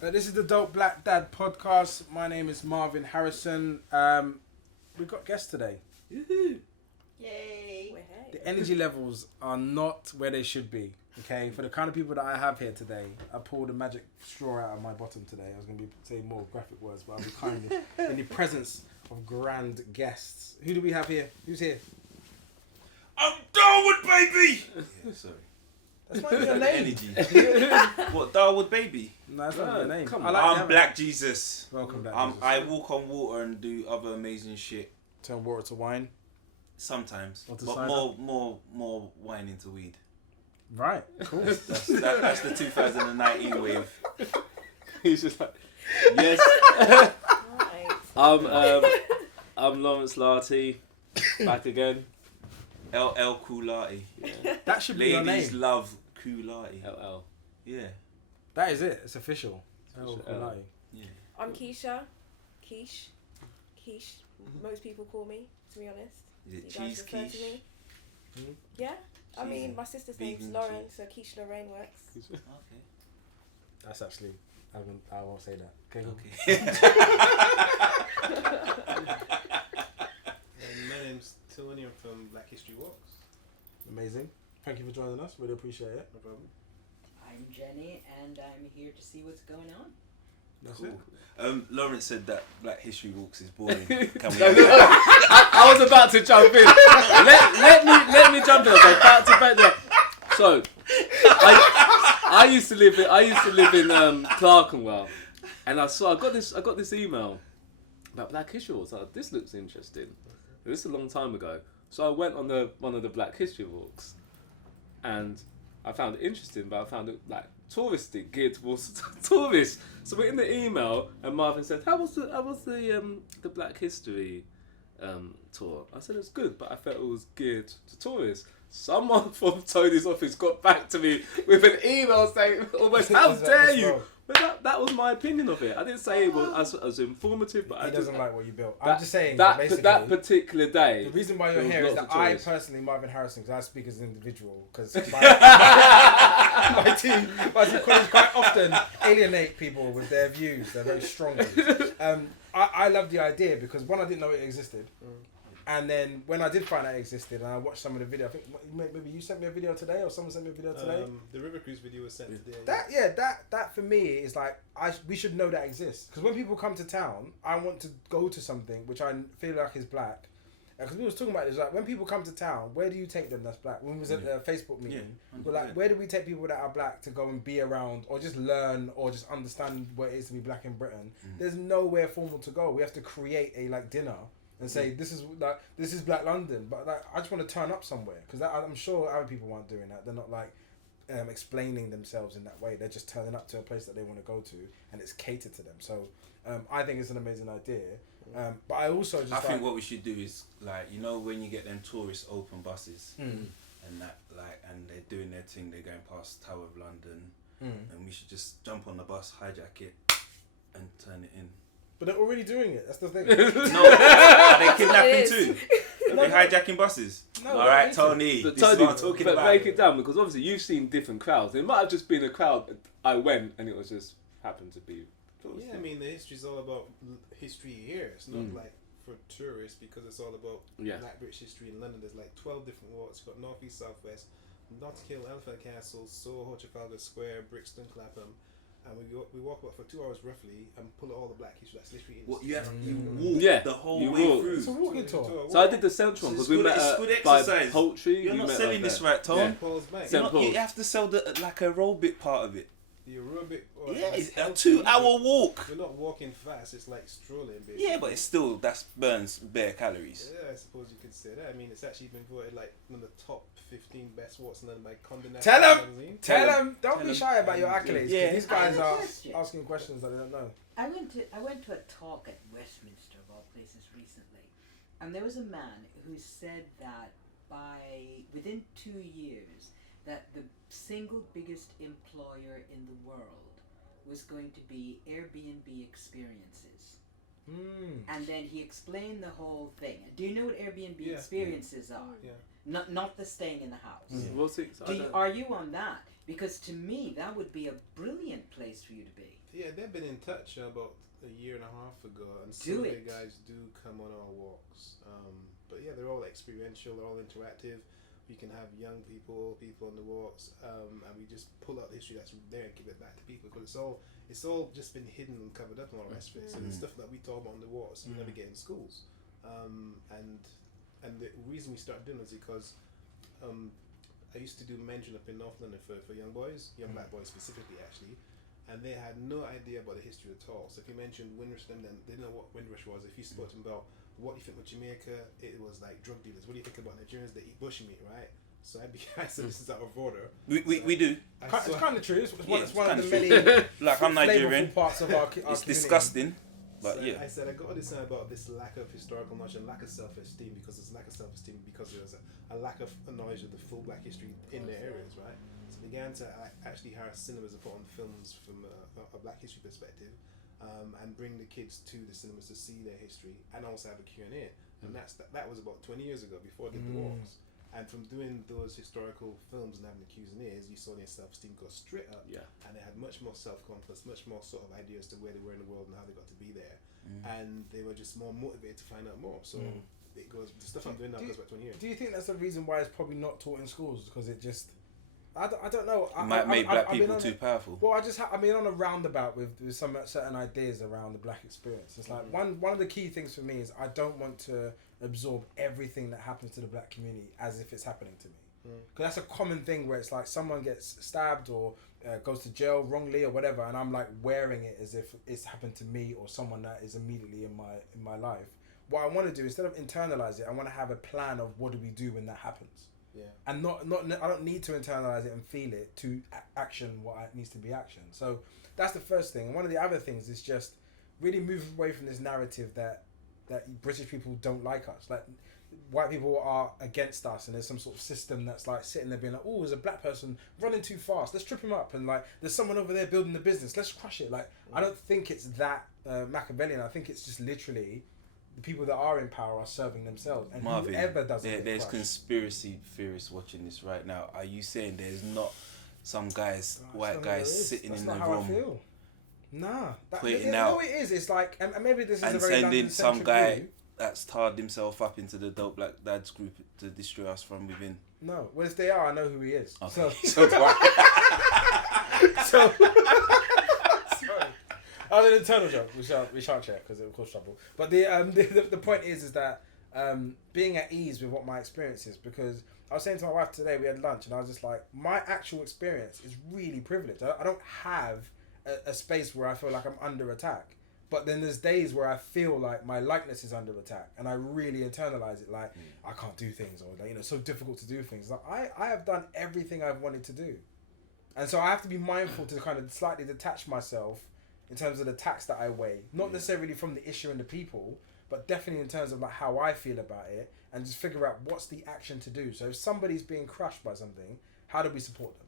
This is the Dope Black Dad podcast. My name is Marvin Harrison. We've got guests today. Yay! The energy levels are not where they should be. Okay, for the kind of people that I have here today, I pulled a magic straw out of my bottom today. I was going to be saying more graphic words, but I'll be kind in the presence of grand guests. Who do we have here? Who's here? I'm Darwood, baby! Yeah, sorry. That's not your name. Energy. What, Darwood, baby? No, that's not your name. Come I on. like I'm having- Black Jesus. Welcome, Black Jesus. I walk on water and do other amazing shit. Turn water to wine. Sometimes. Or to But cider. more wine into weed. Right, cool. That's the 2019 wave. He's just like, yes. Right. I'm Lawrence Larty, back again. LL Kulati. Yeah. That should be your Ladies name. love Kulati. LL. Yeah. That is it. It's official. Official. Oh, Kulai. Yeah. I'm Keisha. Quiche. Most people call me, to be honest. Is it You guys cheese refer to quiche? me? Hmm? Yeah. I Cheese mean, and my sister's vegan name's Lauren, cheese. so Quiche Lorraine works. Okay. That's actually. I won't say that. Okay. Cool. My name's Tony. I'm from Black History Walks. Amazing. Thank you for joining us. Really appreciate it. No problem. I'm Jenny, and I'm here to see what's going on. That's Cool. it. Lawrence said that Black History Walks is boring. Can we? I was about to jump in. Let me jump in. I was about to back there. So, I used to live in Clerkenwell, and I got this email about Black History Walks. I was like, this looks interesting. This is a long time ago. So I went on one of the Black History Walks, and I found it interesting, but I found it like touristy, geared towards tourists. So we're in the email, and Marvin said, "How was the Black History tour?" I said, "It's good, but I felt it was geared to tourists." Someone from Tony's office got back to me with an email saying, "Almost, how dare you?" But that was my opinion of it. I didn't say it was as informative, but He I doesn't just, like what you built. I'm that- just saying that basically. that particular day. The reason why there you're was here is lots that of I tourists. personally, Marvin Harrison, because I speak as an individual, because my team quite often alienate people with their views. They're very strong views. I love the idea because one, I didn't know it existed. And then when I did find out it existed and I watched some of the video, I think maybe you sent me a video today or someone sent me a video today. The River Cruise video was sent today. That for me is like we should know that exists, because when people come to town, I want to go to something which I feel like is black. Because we was talking about this, like when people come to town, where do you take them that's black? When we was at the Facebook meeting, we're like, where do we take people that are black to go and be around or just learn or just understand what it is to be black in Britain? There's nowhere formal to go. We have to create a like dinner and say this is Black London, but like I just want to turn up somewhere, because I'm sure other people aren't doing that. They're not like explaining themselves in that way. They're just turning up to a place that they want to go to, and it's catered to them. So I think it's an amazing idea. But I also just I think what we should do is like, you know, when you get them tourist open buses and that and they're doing their thing, they're going past Tower of London, and we should just jump on the bus, hijack it, and turn it in. But they're already doing it. That's the thing. No, are they kidnapping It too? is. Are they hijacking buses? No, All right, they Tony. But This is Tony, what I'm talking but about. break it down, because obviously you've seen different crowds. It might have just been a crowd. I went and it was just happened to be. Yeah, I mean, the history's all about history here. It's not like for tourists, because it's all about Black British history in London. There's like 12 different walks. You've got North East, South West, Notting Hill, Elephant Castle, Soho, Trafalgar Square, Brixton, Clapham. And we walk about for 2 hours roughly and pull all the black history. That's literally What you walk Yeah, the whole you way walk. through. It's a walking tour. So I did the central one It's because we good- met it's good by exercise. Poultry. You're we not met selling up this there. right, Tom. Yeah. Paul's Bank. St. Paul's. You have to sell the like aerobic part of it. The aerobic. Yeah, it's a healthy, 2-hour walk. You're not walking fast. It's like strolling, basically. Yeah, but it's still that burns bare calories. Yeah, I suppose you could say that. I mean, it's actually been voted like one of the top 15 best walks in London by Condé Nast Tell 'em! magazine. Tell them. Don't Tell be 'em. shy about your accolades. 'Cause Yeah. these guys I have a are question. asking questions that they don't know. I went to a talk at Westminster, of all places, recently, and there was a man who said that within 2 years, that the single biggest employer in the world was going to be Airbnb experiences. And then he explained the whole thing. Do you know what Airbnb Yeah. experiences are? Yeah. Not the staying in the house. What's it? Are you on that? Because to me, that would be a brilliant place for you to be. Yeah, they've been in touch about a year and a half ago, and Do some of it. the guys do come on our walks. But yeah, they're all experiential, they're all interactive. We can have young people on the walks, and we just pull out the history that's there and give it back to people. Because it's all just been hidden and covered up and all the rest of it. So the stuff that we talk about on the walks, we never get in schools. And the reason we started doing it is because I used to do mentoring up in North London for young boys, young black boys specifically actually, and they had no idea about the history at all. So if you mentioned Windrush to them, then they didn't know what Windrush was. If you spoke to them about what do you think about Jamaica, it was like drug dealers. What do you think about Nigerians? They eat bushmeat, right? So I said this is out of order. We do. It's kind of true. It's one of kinda the true. many Like I'm Nigerian. flavorful parts of our It's community. disgusting, but So yeah. I said I got to understand about this lack of historical knowledge and lack of self-esteem, because there's lack of self-esteem because there's a lack of knowledge of the full black history in their areas, right? So I began to actually hire cinemas to put on films from a black history perspective, and bring the kids to the cinemas to see their history, and also have a Q&A. And that was about 20 years ago, before I did the walks. And from doing those historical films and having the Q's and A's, you saw their self-esteem go straight up. Yeah. And they had much more self-confidence, much more sort of ideas to where they were in the world and how they got to be there. And they were just more motivated to find out more. So it goes, the stuff I'm doing now goes back 20 years. Do you think that's the reason why it's probably not taught in schools? Because it just, I don't know. It might make black people too powerful. Well, I've been on a roundabout with some certain ideas around the black experience. It's like one of the key things for me is I don't want to absorb everything that happens to the black community as if it's happening to me. Because that's a common thing where it's like someone gets stabbed or goes to jail wrongly or whatever, and I'm like wearing it as if it's happened to me or someone that is immediately in my life. What I want to do, instead of internalize it, I want to have a plan of what do we do when that happens. Yeah. And not I don't need to internalize it and feel it to action what needs to be action. So that's the first thing. And one of the other things is just really move away from this narrative that British people don't like us. Like white people are against us, and there's some sort of system that's like sitting there being like, oh, there's a black person running too fast, let's trip him up, and like there's someone over there building the business, let's crush it. Like I don't think it's that Machiavellian. I think it's just literally the people that are in power are serving themselves, and Marvin, whoever doesn't. there's conspiracy theorists watching this right now. Are you saying there's not some guys, white guys, sitting That's in not the how I room feel. Nah, Pointing no, out it is. It's like, and maybe this is and a very sending some London-centric guy view. that's tarred himself up into the Dope Black Dads group to destroy us from within? No, well, if they are, I know who he is. Okay. So, So do I. so sorry. That was an internal joke. We shan't share because it will cause trouble. But the point is that being at ease with what my experience is, because I was saying to my wife today, we had lunch, and I was just like, my actual experience is really privileged. I don't have a space where I feel like I'm under attack. But then there's days where I feel like my likeness is under attack, and I really internalize it. Like I can't do things, or like, it's so difficult to do things. Like I have done everything I've wanted to do, and so I have to be mindful to kind of slightly detach myself in terms of the tax that I weigh, not necessarily from the issue and the people, but definitely in terms of like how I feel about it, and just figure out what's the action to do. So if somebody's being crushed by something, how do we support them?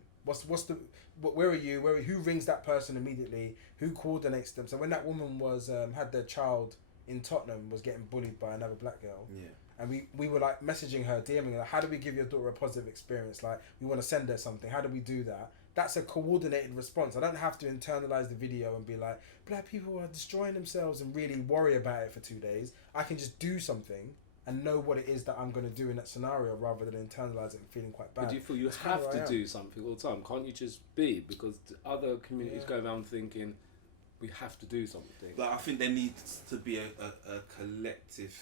Where are you? Who rings that person immediately? Who coordinates them? So when that woman was had their child in Tottenham, was getting bullied by another black girl, and we were like messaging her, DMing her, how do we give your daughter a positive experience? Like we want to send her something. How do we do that? That's a coordinated response. I don't have to internalize the video and be like, black people are destroying themselves and really worry about it for 2 days. I can just do something and know what it is that I'm going to do in that scenario, rather than internalize it and feeling quite bad. But do you feel you have to do something all the time? Can't you just be? Because other communities go around thinking we have to do something. But I think there needs to be a collective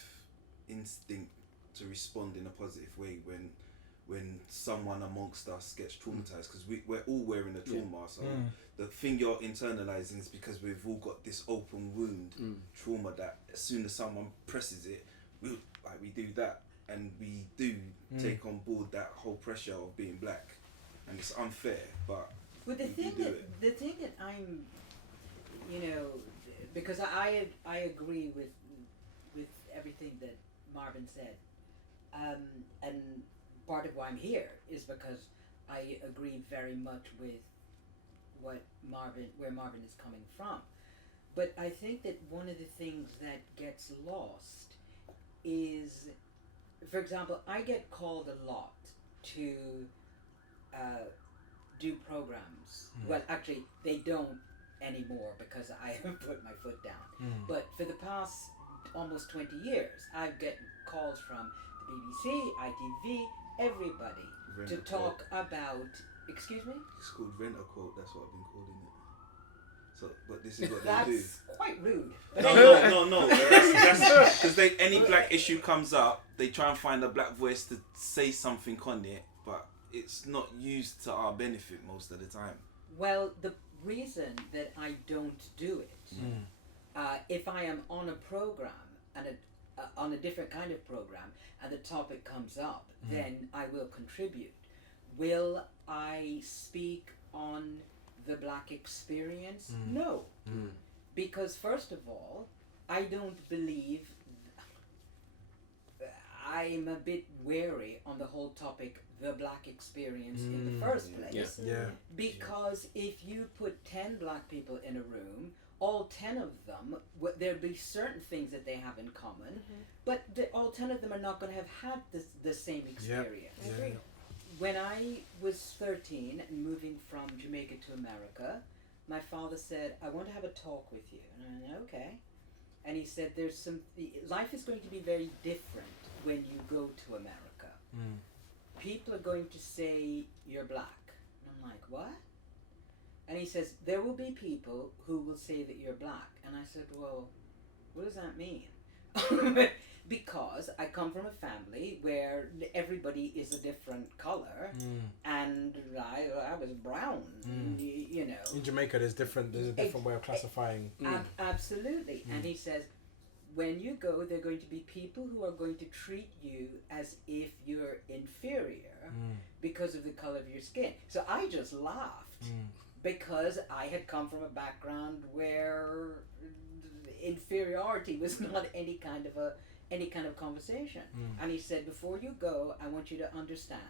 instinct to respond in a positive way when someone amongst us gets traumatized, because we're all wearing a trauma. So the thing you're internalizing is because we've all got this open wound trauma that as soon as someone presses it, we do that, and we do take on board that whole pressure of being black, and it's unfair, but the thing that I'm, because I agree with everything that Marvin said, and part of why I'm here is because I agree very much with where Marvin is coming from. But I think that one of the things that gets lost is, for example, I get called a lot to do programs. Well, actually, they don't anymore because I have put my foot down. But for the past almost 20 years, I've gotten calls from the BBC, ITV, everybody Rent to a talk about. Excuse me? It's called rent a quote. That's what I've been calling it. So, but this is what they do. That's quite rude. No. That's because any black issue comes up, they try and find a black voice to say something on it, but it's not used to our benefit most of the time. Well, the reason that I don't do it, if I am on a program and on a different kind of program and the topic comes up, then I will contribute. Will I speak on the black experience? No. Because first of all, I don't believe, I'm a bit wary on the whole topic, the black experience in the first place. Yeah. Because if you put 10 black people in a room, all 10 of them, there'll be certain things that they have in common, but all 10 of them are not going to have had the same experience. I agree. When I was 13 and moving from Jamaica to America, my father said, I want to have a talk with you. And I went, okay. And he said, life is going to be very different when you go to America. People are going to say you're black. And I'm like, what? And he says, there will be people who will say that you're black. And I said, well, what does that mean? Because I come from a family where everybody is a different color, and I was brown, you know. In Jamaica, there's a different way of classifying. Absolutely. And he says, when you go, there are going to be people who are going to treat you as if you're inferior because of the color of your skin. So I just laughed because I had come from a background where inferiority was not any kind of conversation. And he said, before you go, I want you to understand,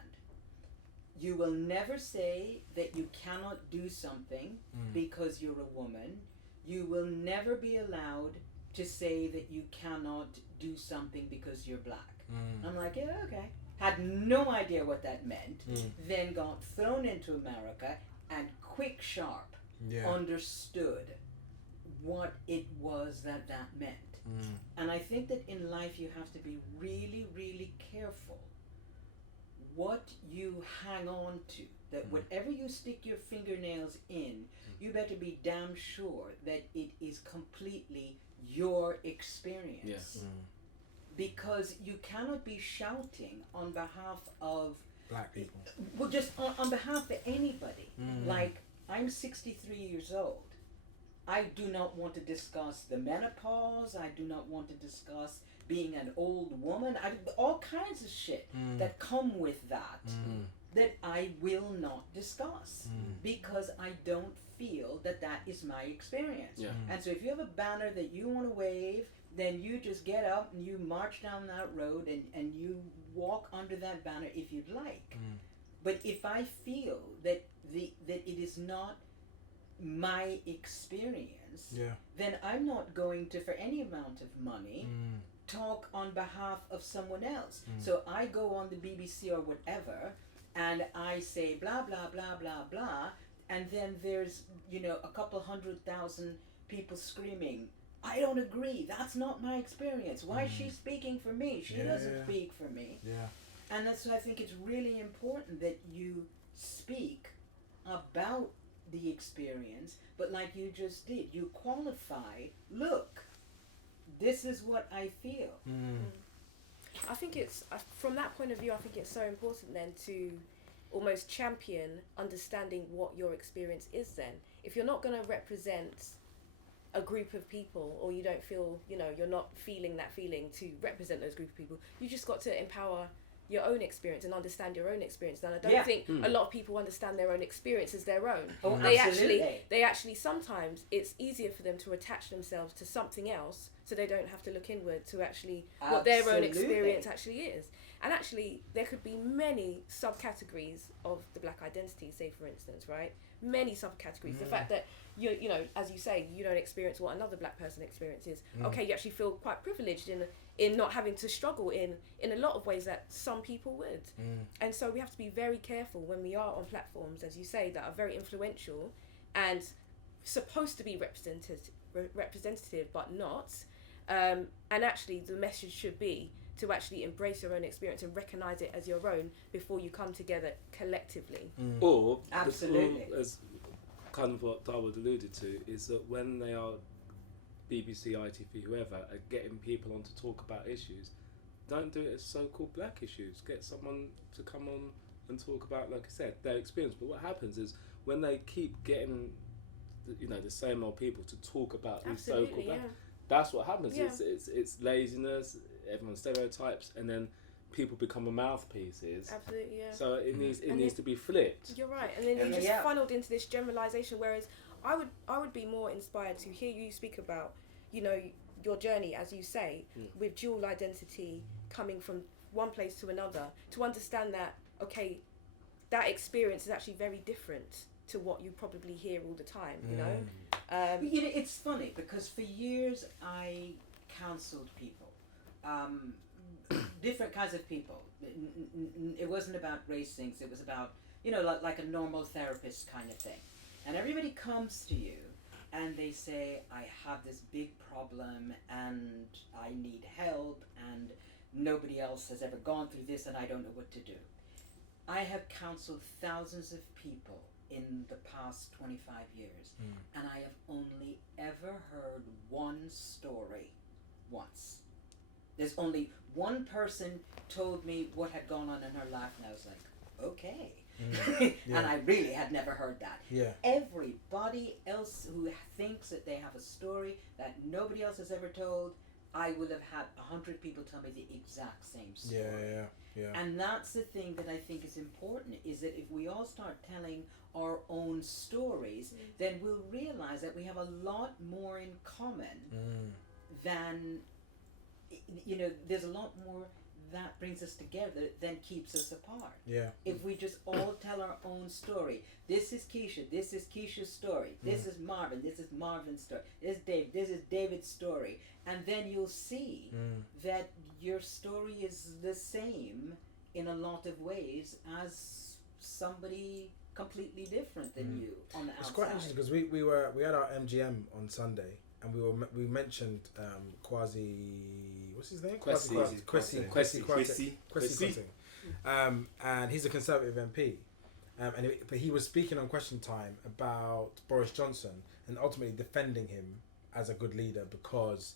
you will never say that you cannot do something because you're a woman. You will never be allowed to say that you cannot do something because you're black. I'm like, yeah, okay. Had no idea what that meant. Then got thrown into America and quick sharp understood what it was that meant. And I think that in life you have to be really, really careful what you hang on to. That whatever you stick your fingernails in, you better be damn sure that it is completely your experience. Because you cannot be shouting on behalf of black people. Well, just on behalf of anybody. Like, I'm 63 years old. I do not want to discuss the menopause. I do not want to discuss being an old woman. All kinds of shit that come with that that I will not discuss because I don't feel that is my experience. And so if you have a banner that you want to wave, then you just get up and you march down that road and you walk under that banner if you'd like. But if I feel that that it is not my experience, then I'm not going to, for any amount of money, talk on behalf of someone else. So I go on the BBC or whatever and I say blah blah blah blah blah, and then there's, you know, a couple 100,000 people screaming, I don't agree, that's not my experience, why is she speaking for me, she doesn't speak for me. And that's why I think it's really important that you speak about the experience, but like you just did, you qualify, look, this is what I feel. I think it's, from that point of view, I think it's so important then to almost champion understanding what your experience is then. If you're not going to represent a group of people, or you don't feel, you know, you're not feeling that feeling to represent those group of people, you just got to empower your own experience and understand your own experience. And I don't think a lot of people understand their own experience as their own. They actually sometimes it's easier for them to attach themselves to something else so they don't have to look inward to actually what their own experience actually is. And actually there could be many subcategories of the black identity, say for instance, right? Many subcategories. The fact that you know, as you say, you don't experience what another black person experiences. Okay, you actually feel quite privileged in not having to struggle in a lot of ways that some people would. And so we have to be very careful when we are on platforms, as you say, that are very influential, and supposed to be representative but not. And actually the message should be to actually embrace your own experience and recognise it as your own before you come together collectively. Or, Absolutely. as kind of what Darwood alluded to, is that when they are BBC, ITV, whoever, are getting people on to talk about issues, don't do it as so-called black issues. Get someone to come on and talk about, like I said, their experience. But what happens is when they keep getting, the same old people to talk about these so-called black, that's what happens. Yeah. It's laziness, everyone stereotypes, and then people become a mouthpieces. Absolutely, yeah. So it needs to be flipped. You're right, and then you just funneled into this generalisation. Whereas I would be more inspired to hear you speak about, your journey, as you say, with dual identity, coming from one place to another, to understand that that experience is actually very different to what you probably hear all the time. It's funny because for years I counselled people. Different kinds of people. It wasn't about race things. It was about, like a normal therapist kind of thing. And everybody comes to you and they say, I have this big problem and I need help and nobody else has ever gone through this and I don't know what to do. I have counseled thousands of people in the past 25 years and I have only ever heard one story once. There's only one person told me what had gone on in her life and I was like, okay. And I really had never heard that. Yeah. Everybody else who thinks that they have a story that nobody else has ever told, I will have had 100 people tell me the exact same story. Yeah. And that's the thing that I think is important, is that if we all start telling our own stories, then we'll realize that we have a lot more in common than, there's a lot more that brings us together than keeps us apart. Yeah. If we just all tell our own story. This is Keisha, this is Keisha's story. This is Marvin, this is Marvin's story. This is Dave, this is David's story. And then you'll see that your story is the same in a lot of ways as somebody completely different than you on the outside. It's quite interesting because we had our MGM on Sunday and we mentioned Kwasi, what's his name? Kwasi Kwarteng. And he's a Conservative MP. But he was speaking on Question Time about Boris Johnson and ultimately defending him as a good leader because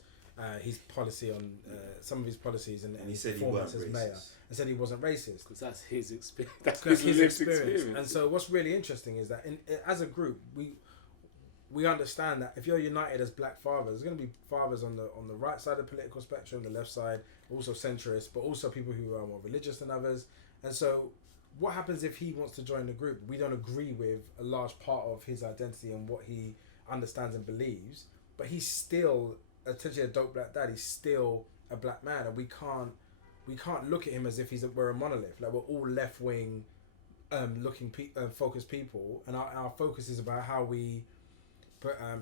his policy on some of his policies and he his said performance he as mayor, and said he wasn't racist because that's his experience. That's his experience. And so what's really interesting is that as a group we understand that if you're united as black fathers, there's going to be fathers on the right side of the political spectrum, the left side, also centrists, but also people who are more religious than others. And so what happens if he wants to join the group? We don't agree with a large part of his identity and what he understands and believes, but he's still essentially a dope black dad. He's still a black man, and we can't look at him as if we're a monolith. Like we're all left wing, focused people, and our focus is about how we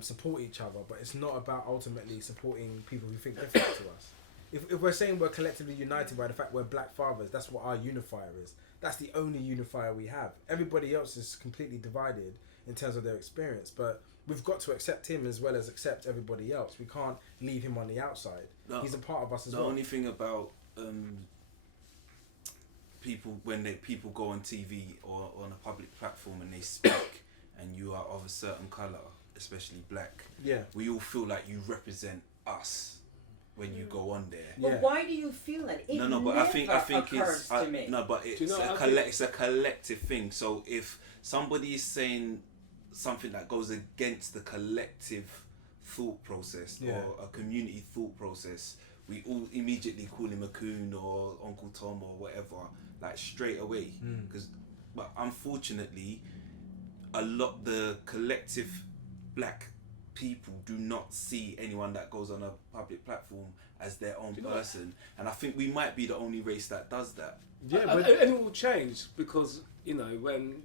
support each other, but it's not about ultimately supporting people who think different to us. If we're saying we're collectively united by the fact we're black fathers, that's what our unifier is. That's the only unifier we have. Everybody else is completely divided in terms of their experience, but we've got to accept him as well as accept everybody else. We can't leave him on the outside. He's a part of us as well. The only thing about people, when people go on TV or on a public platform and they speak and you are of a certain colour, especially black, we all feel like you represent us when you go on there. But why do you feel that? But I think it's to me. No, but it's it's a collective thing. So if somebody is saying something that goes against the collective thought process or a community thought process, we all immediately call him a coon or Uncle Tom or whatever, like straight away. But unfortunately, the collective black people do not see anyone that goes on a public platform as their own person, and I think we might be the only race that does that. And it will change because when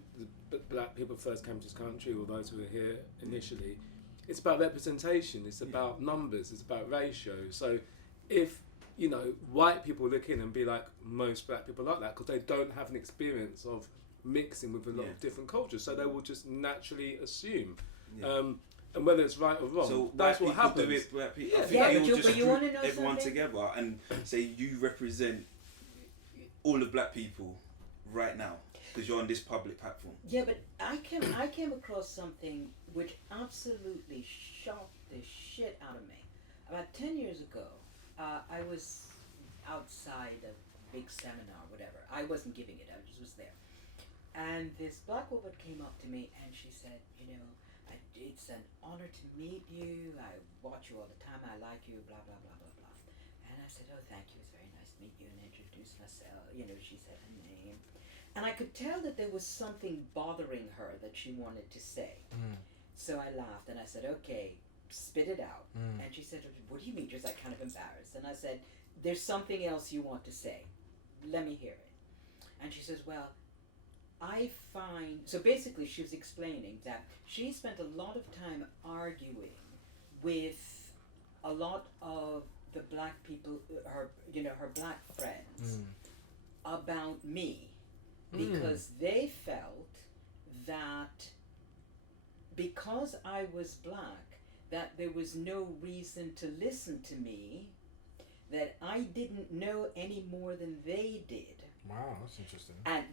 the black people first came to this country, or those who were here initially, it's about representation, it's about numbers, it's about ratio. So if white people look in and be like, most black people like that because they don't have an experience of mixing with a lot of different cultures, so they will just naturally assume. and whether it's right or wrong. So that's what white people happens. do it. Black people. Yeah. I think Yeah, they but all you- just but you group wanna know everyone something? together and say you represent all of black people right now because you're on this public platform. Yeah, but I came across something which absolutely shocked the shit out of me. About 10 years ago, I was outside a big seminar, whatever. I wasn't giving it, I just was there. And this black woman came up to me and she said, it's an honor to meet you. I watch you all the time. I like you, blah, blah, blah, blah, blah. And I said, oh, thank you. It's very nice to meet you, and introduced myself. She said her name. And I could tell that there was something bothering her that she wanted to say. So I laughed and I said, okay, spit it out. And she said, what do you mean? She was like kind of embarrassed. And I said, there's something else you want to say. Let me hear it. And she says, well, I find, so basically she was explaining that she spent a lot of time arguing with a lot of the black people, her black friends, about me, because they felt that because I was black, that there was no reason to listen to me, that I didn't know any more than they did. Wow, that's interesting. And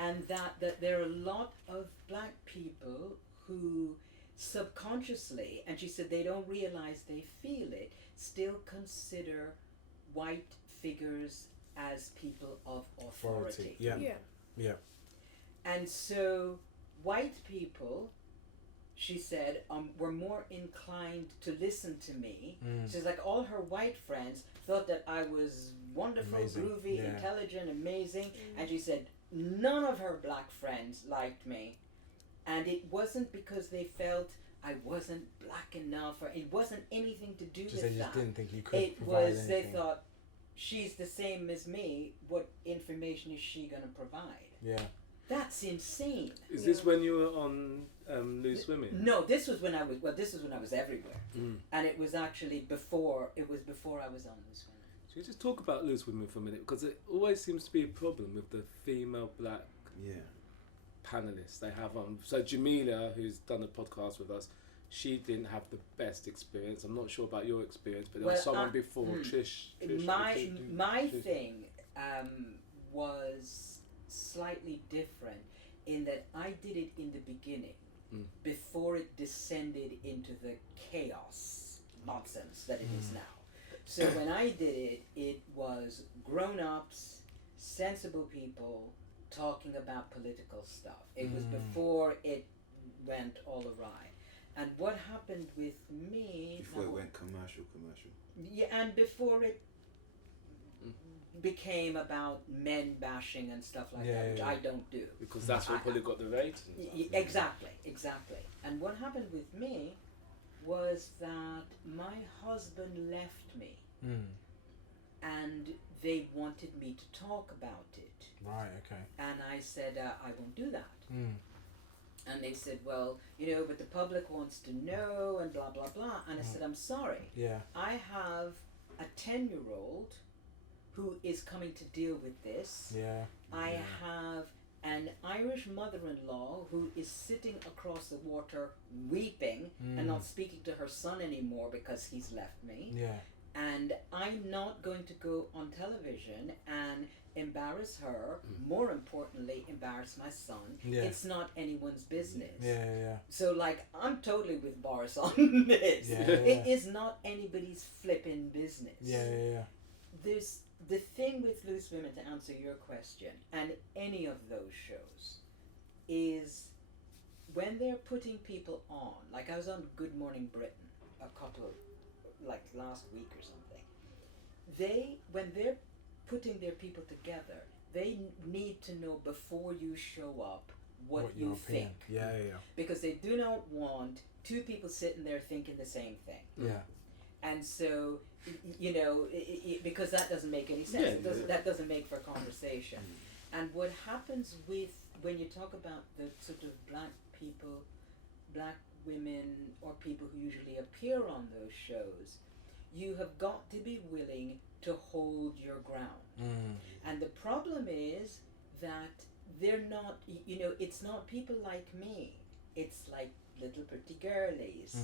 and that there are a lot of black people who subconsciously, and she said they don't realize they feel it, still consider white figures as people of authority. Yeah. Yeah. Yeah. And so white people, she said, were more inclined to listen to me. She's like, all her white friends thought that I was wonderful, Amazing. groovy, Yeah. intelligent, amazing. And she said, none of her black friends liked me. And it wasn't because they felt I wasn't black enough, or it wasn't anything to do Just with they that. just didn't think you could It provide was, anything. they thought, she's the same as me, what information is she going to provide? Yeah. That's insane. Is this when you were on Loose Women? No, this was when I was everywhere. And it was actually before I was on Loose Women. Should we just talk about Loose Women for a minute? Because it always seems to be a problem with the female black panelists they have on. So Jamila, who's done a podcast with us, she didn't have the best experience. I'm not sure about your experience, but there was someone before, Trish. My thing was slightly different in that I did it in the beginning, before it descended into the chaos nonsense that it is now. So when I did it, it was grown-ups, sensible people talking about political stuff. It was before it went all awry. And what happened with me... Before it went commercial. Yeah, and before it became about men bashing and stuff like that, which I don't do. Because that's what probably got the ratings. Exactly. And what happened with me was that my husband left me, and they wanted me to talk about it. Right, okay. And I said, I won't do that. And they said, well, but the public wants to know, and blah, blah, blah. And I said, I'm sorry. Yeah. I have a 10-year-old who is coming to deal with this. Yeah. I have an Irish mother-in-law who is sitting across the water weeping and not speaking to her son anymore because he's left me. Yeah. And I'm not going to go on television and embarrass her, more importantly, embarrass my son. Yeah. It's not anyone's business. Yeah. So, I'm totally with Boris on this. Yeah. It is not anybody's flipping business. Yeah. There's the thing with Loose Women, to answer your question, and any of those shows, is when they're putting people on, like I was on Good Morning Britain last week or something, when they're putting their people together, they need to know before you show up what you think. Yeah. Because they do not want two people sitting there thinking the same thing. Yeah. And so, because that doesn't make any sense. That doesn't make for a conversation. And what happens when you talk about the sort of black people, black women, or people who usually appear on those shows, you have got to be willing to hold your ground. And the problem is that they're not, it's not people like me. It's like little pretty girlies.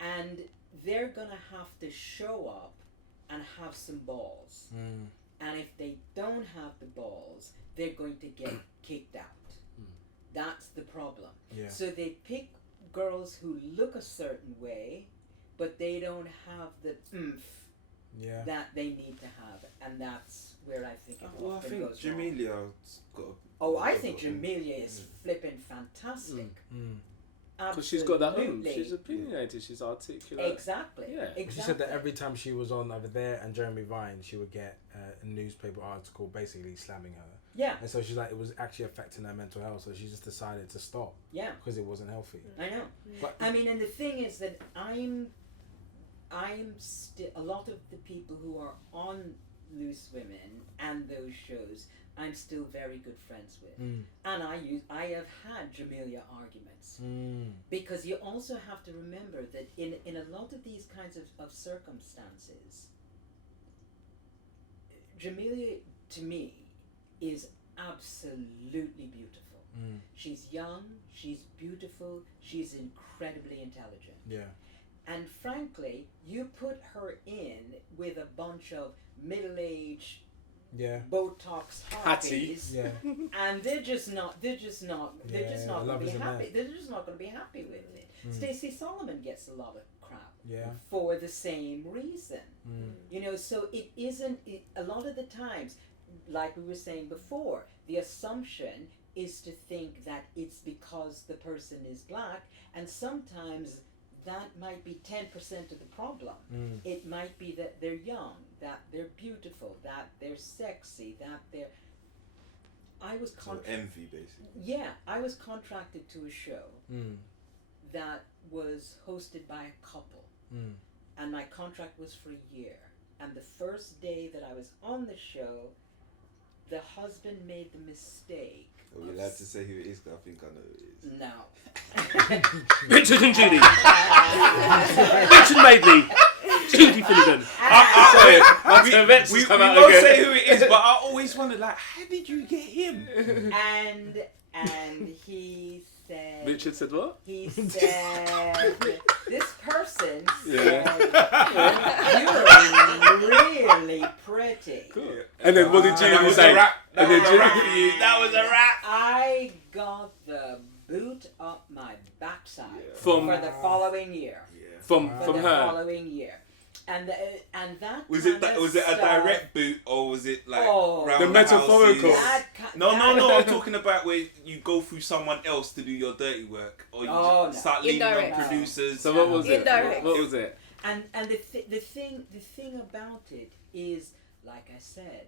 And they're gonna have to show up and have some balls. And if they don't have the balls, they're going to get kicked out. That's the problem. Yeah. So they pick girls who look a certain way, but they don't have the oomph that they need to have, and that's where I think it Well, I often think goes wrong. Jamelia's got. I think Jamelia is flipping fantastic. Because she's got that oomph. She's opinionated. She's articulate. Exactly. Yeah. Exactly. She said that every time she was on over there and Jeremy Vine, she would get a newspaper article basically slamming her. Yeah. And so she's like, it was actually affecting her mental health, so she just decided to stop. Yeah. Because it wasn't healthy. I know. But I mean, and the thing is that I'm still, a lot of the people who are on Loose Women and those shows, I'm still very good friends with. And I have had Jamelia arguments. Because you also have to remember that in a lot of these kinds of circumstances, Jamelia, to me, is absolutely beautiful. She's young, she's beautiful, she's incredibly intelligent. yeah. And frankly, you put her in with a bunch of middle-aged Yeah. Botox harpies, Yeah. and they're just not going to be Love is a happy. man. They're just not going to be happy with it. Stacey Solomon gets a lot of crap Yeah. for the same reason. You know, so it isn't. A lot of the times, like we were saying before, the assumption is to think that it's because the person is black, and sometimes that might be 10% of the problem. It might be that they're young, that they're beautiful, that they're sexy, that they're. I was envy, basically. Yeah, I was contracted to a show that was hosted by a couple, and my contract was for a year. And the first day that I was on the show, the husband made the mistake. Are we allowed to say who it is? 'Cause I think I know who it is. No. Richard and Judy. Richard Madeley. Judy Finnegan. We won't say who it is, but I always wondered, like, how did you get him? And he said. Richard said what? He said, this person Yeah. said, you're really pretty. Cool. And then what did That Judy was say? a rap. And then Judy. That was a rap. I got the boot up my backside From- for the following year. From For the her. following year. And that Was it kind of was it a stuff- direct boot or was it like round The metaphorical. houses? That No, that- I'm talking about where you go through someone else to do your dirty work, or you Oh, just no. start leaning on Indirect. producers. So what was it? Indirect. What was it? And the thing about it is, like I said,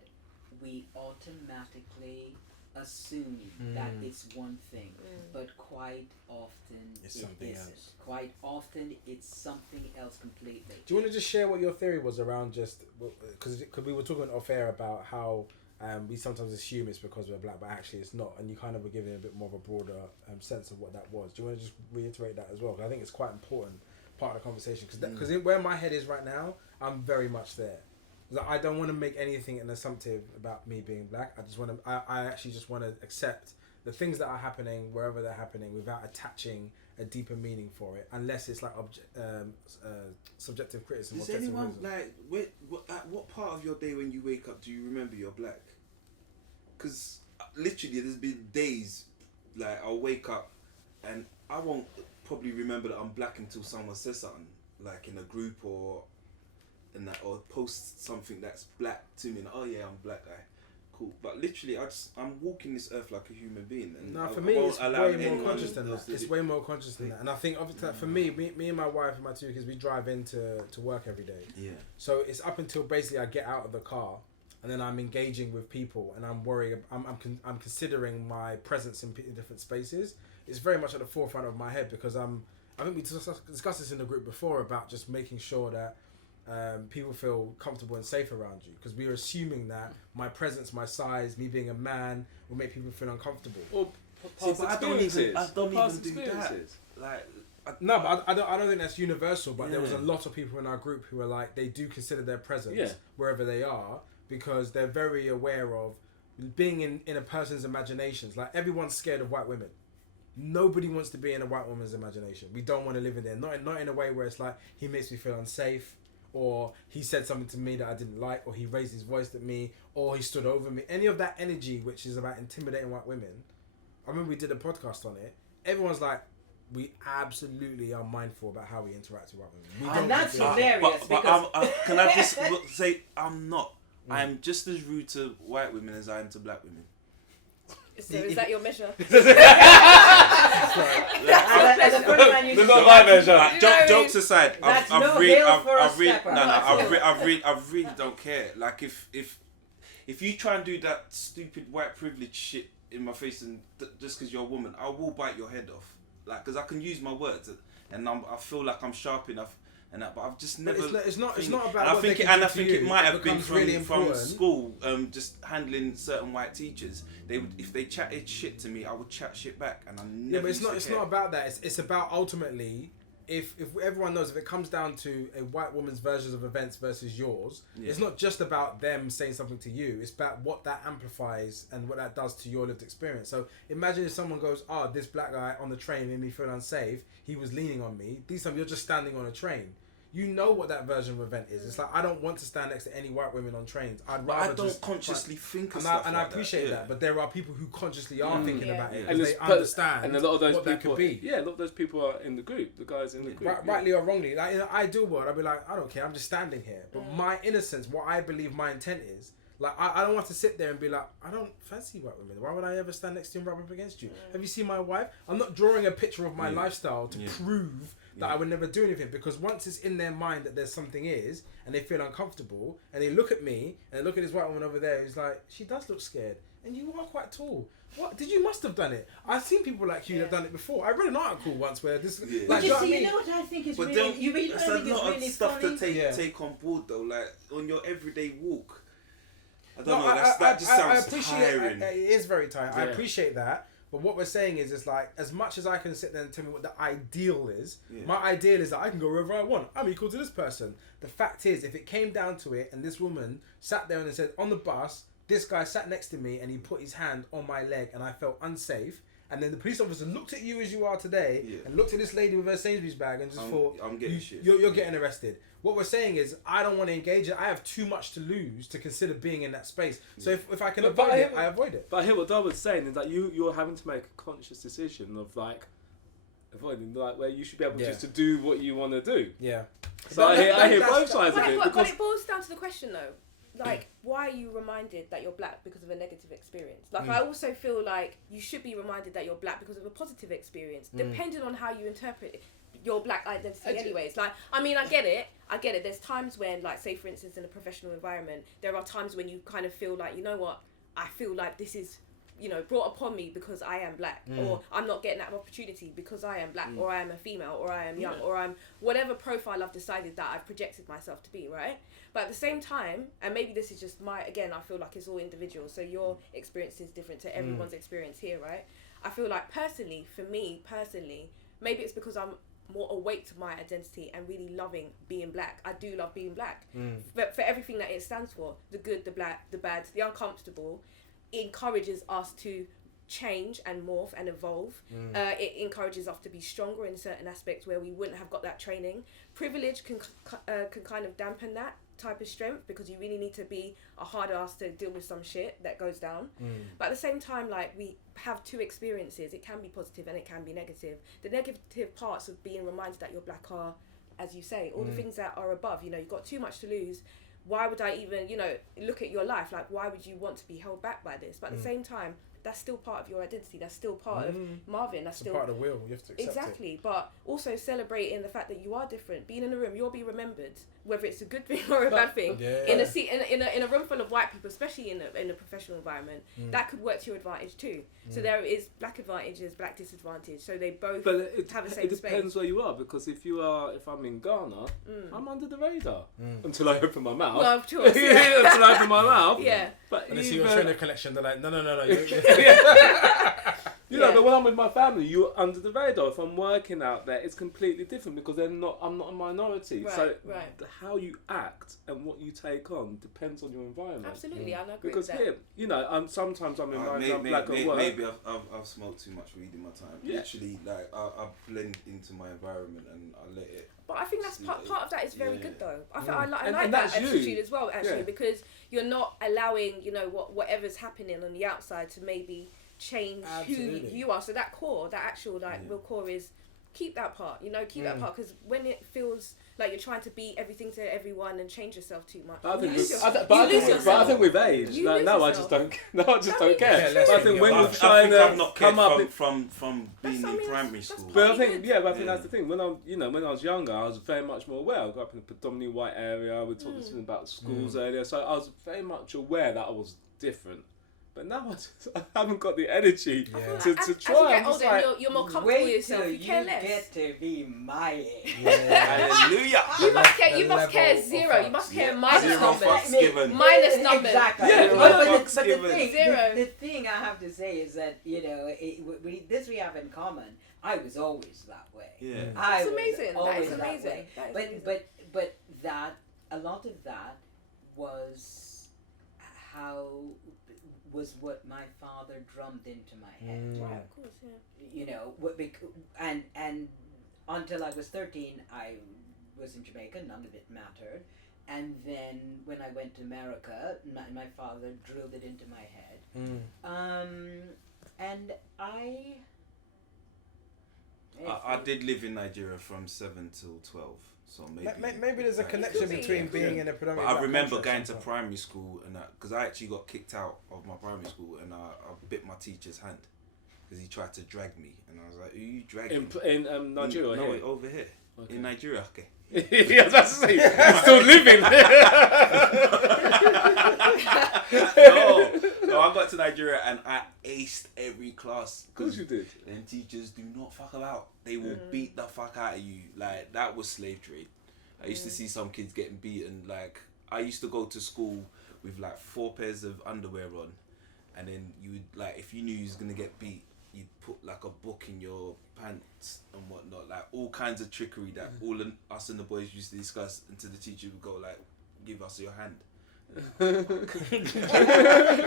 we automatically assume that it's one thing, but quite often It's it something isn't. else. Quite often it's something else completely. Do you want to just share what your theory was around just because we were talking off air about how we sometimes assume it's because we're black, but actually it's not, and you kind of were giving a bit more of a broader sense of what that was. Do you want to just reiterate that as well? 'Cause I think it's quite important part of the conversation because where my head is right now, I'm very much there. Like, I don't want to make anything an assumptive about me being black. I just want to. I actually just want to accept the things that are happening wherever they're happening without attaching a deeper meaning for it, unless it's like subjective criticism. Does or objective anyone criticism. at what part of your day when you wake up do you remember you're black? Because literally, there's been days like I'll wake up and I won't probably remember that I'm black until someone says something like in a group or post something that's black to me. And, oh yeah, I'm a black guy. Cool. But literally, I'm walking this earth like a human being. And No, for I me, won't it's allow way more anyone conscious than else that. to It's do- way more conscious than that. And I think, obviously, for me and my wife and my two kids, we drive into work every day. Yeah. So it's up until basically I get out of the car, and then I'm engaging with people, and I'm worrying. I'm considering my presence in different spaces. It's very much at the forefront of my head because I think we discussed this in the group before about just making sure that people feel comfortable and safe around you, because we are assuming that my presence, my size, me being a man will make people feel uncomfortable. Or See, past but I don't even experiences. do Past that. experiences. Like, No, but I don't think that's universal. But there was a Yeah. lot of people in our group who are like, they do consider their presence Yeah. wherever they are, because they're very aware of being in a person's imaginations. Like, everyone's scared of white women. nobody wants to be in a white woman's imagination. We don't want to live in there. Not in a way where it's like, he makes me feel unsafe, or he said something to me that I didn't like, or he raised his voice at me, or he stood over me. Any of that energy which is about intimidating white women. I remember we did a podcast on it. Everyone's like, we absolutely are mindful about how we interact with white women. We And that's do that. hilarious But because can I just say I'm not. I'm just as rude to white women as I am to black women. So is that your measure? as a funny man, you They're say not my that- measure. Jokes aside, That's no hail for a I stepper. really don't care. Like if you try and do that stupid white privilege shit in my face and just because you're a woman, I will bite your head off. Like, because I can use my words and I feel like I'm sharp enough. And that, but I've just never. It's not think- about. And I what think, they can do I to think you. it might have been becomes from, really from important. school. Just handling certain white teachers. They would, if they chatted shit to me, I would chat shit back, and I never. Yeah, but it's used to not. It's care. not about that. It's about ultimately, if everyone knows, if it comes down to a white woman's versions of events versus yours, Yeah. it's not just about them saying something to you. It's about what that amplifies and what that does to your lived experience. So imagine if someone goes, "Oh, this black guy on the train made me feel unsafe. He was leaning on me." These times you're just standing on a train. You know what that version of event is. It's like, I don't want to stand next to any white women on trains. I'd But rather I don't just consciously think of and stuff I like appreciate that, but there are people who consciously are thinking Yeah. about it Yeah. because And they there's understand and a lot of those what people, that could be. yeah, a lot of those people are in the group. The guys in the group, yeah. Rightly or wrongly, like in an ideal world, I'd be like, I don't care, I'm just standing here. But my innocence, what I believe my intent is, like I don't want to sit there and be like, I don't fancy white women. Why would I ever stand next to you and rub up against you? Have you seen my wife? I'm not drawing a picture of my lifestyle to prove that I would never do anything, because once it's in their mind that there's something is, and they feel uncomfortable, and they look at me and look at this white woman over there who's like, she does look scared, and you are quite tall. What did you must have done it? I've seen people like you that have done it before. I read an article once where this. Yeah. But Like, you do see, you you know know what I think is But really, don't, you really that's think a is lot of really stuff funny? to take Yeah. take on board though. Like on your everyday walk. I don't No, know. That just sounds appreciate tiring. it is very tiring. I Yeah. appreciate that. But what we're saying is, it's like, as much as I can sit there and tell me what the ideal is, Yeah. my ideal is that I can go wherever I want. I'm equal to this person. The fact is, if it came down to it, and this woman sat there and said, on the bus, this guy sat next to me and he put his hand on my leg and I felt unsafe, and then the police officer looked at you as you are today, Yeah. and looked at this lady with her Sainsbury's bag and just thought, I'm getting shit. You're getting arrested. What we're saying is, I don't want to engage it. I have too much to lose to consider being in that space. So if I can But avoid I it, hear- I avoid it. But I hear what Darwin's saying is that you're having to make a conscious decision of like avoiding, like, where you should be able Yeah. just to do what you want to do. Yeah. So I hear both sides of But, it but because it boils down to the question though, like, why are you reminded that you're black because of a negative experience? Like, I also feel like you should be reminded that you're black because of a positive experience, depending on how you interpret it. Your black identity anyways. Like, I mean, I get it. There's times when, like, say for instance in a professional environment, there are times when you kind of feel like, you know what, I feel like this is, you know, brought upon me because I am black, or I'm not getting that opportunity because I am black, or I am a female, or I am young, or I'm whatever profile I've decided that I've projected myself to be, right? But at the same time, and maybe this is just I feel like it's all individual, so your experience is different to everyone's experience here, right? I feel like for me personally, maybe it's because I'm more awake to my identity and really loving being black. I do love being black, but for everything that it stands for, the good, the black, the bad, the uncomfortable, it encourages us to change and morph and evolve. It encourages us to be stronger in certain aspects where we wouldn't have got that training. Privilege can kind of dampen that type of strength, because you really need to be a hard ass to deal with some shit that goes down. But at the same time, like, we have two experiences. It can be positive and it can be negative. The negative parts of being reminded that you're black are, as you say, all the things that are above. You know, you've got too much to lose. Why would I even, you know, look at your life? Like, why would you want to be held back by this? But at the same time, that's still part of your identity. That's still part of Marvin. That's It's still part of the wheel. You have to accept exactly. But also celebrating the fact that you are different. Being in a room, you'll be remembered, whether it's a good thing or a bad thing. Yeah. In a room full of white people, especially in a professional environment, that could work to your advantage too. So there is black advantages, black disadvantage. So they both but it have the same depends space. where you are, because if I'm in Ghana, I'm under the radar until I open my mouth. Well, of course. Yeah. Until I open my mouth. Yeah. But And they see your even- trainer collection, they're like, no. You know, but when I'm with my family, you're under the radar. If I'm working out there, it's completely different because I'm not a minority. Right, so right. how you act and what you take on depends on your environment. Absolutely, I agree Because with that. here, you know, sometimes I'm invited, I'm black at work. Maybe I've smoked too much weed in my time. Yeah. Literally, like I blend into my environment and I let it. But I think that's part of that is very good though. I like And that that's attitude you. as well, actually, because you're not allowing, you know, whatever's happening on the outside to maybe change Absolutely. who you are. So that core, that actual real core is keep that part, you know, keep that part, because when it feels like you're trying to be everything to everyone and change yourself too much, I think yourself. I think we've aged. You Like, lose now I yourself. just don't. Now I just don't care. Yeah, But I think when I you're trying think I've to not come up, from being in primary school. but I Pretty think, good. but I think that's the thing. When when I was younger, I was very much more aware. I grew up in a predominantly white area. We talked about schools earlier, so I was very much aware that I was different. But now I haven't got the energy to as try. you get I'm just older, like, you're more comfortable Wait with yourself. till You care you less. get to be my age. Hallelujah. You must care. The You must care level of zero. You fucks. must care Yeah. minus Zero numbers. fucks given. Minus numbers. Exactly. Yeah, But fucks the given. thing, Zero. the thing I have to say is that, you know, we have in common. I was always that way. Yeah. I That's was amazing. That always is that amazing. way. That is But amazing. but that a lot of that was what my father drummed into my head. Right, of course, yeah. You know, and until I was 13, I was in Jamaica. None of it mattered. And then when I went to America, my father drilled it into my head. And I did live in Nigeria from 7 till 12, so Maybe there's a connection could be. between being in a But predominantly I black remember culture at going to some point. primary school and because I actually got kicked out of my primary school and I bit my teacher's hand because he tried to drag me and I was like, "Who you dragging?" in Nigeria, No, here? over here in Nigeria. Okay. Yeah, that's the thing. I'm still living. No, I got to Nigeria and I aced every class. Of course you did. Them teachers do not fuck about. They will beat the fuck out of you. Like, that was slave trade. I used to see some kids getting beaten. Like, I used to go to school with like 4 pairs of underwear on, and then you would, like, if you knew you was gonna get beat, you'd put like a book in your pants and whatnot, like all kinds of trickery that all us and the boys used to discuss until the teacher would go like, "Give us your hand." It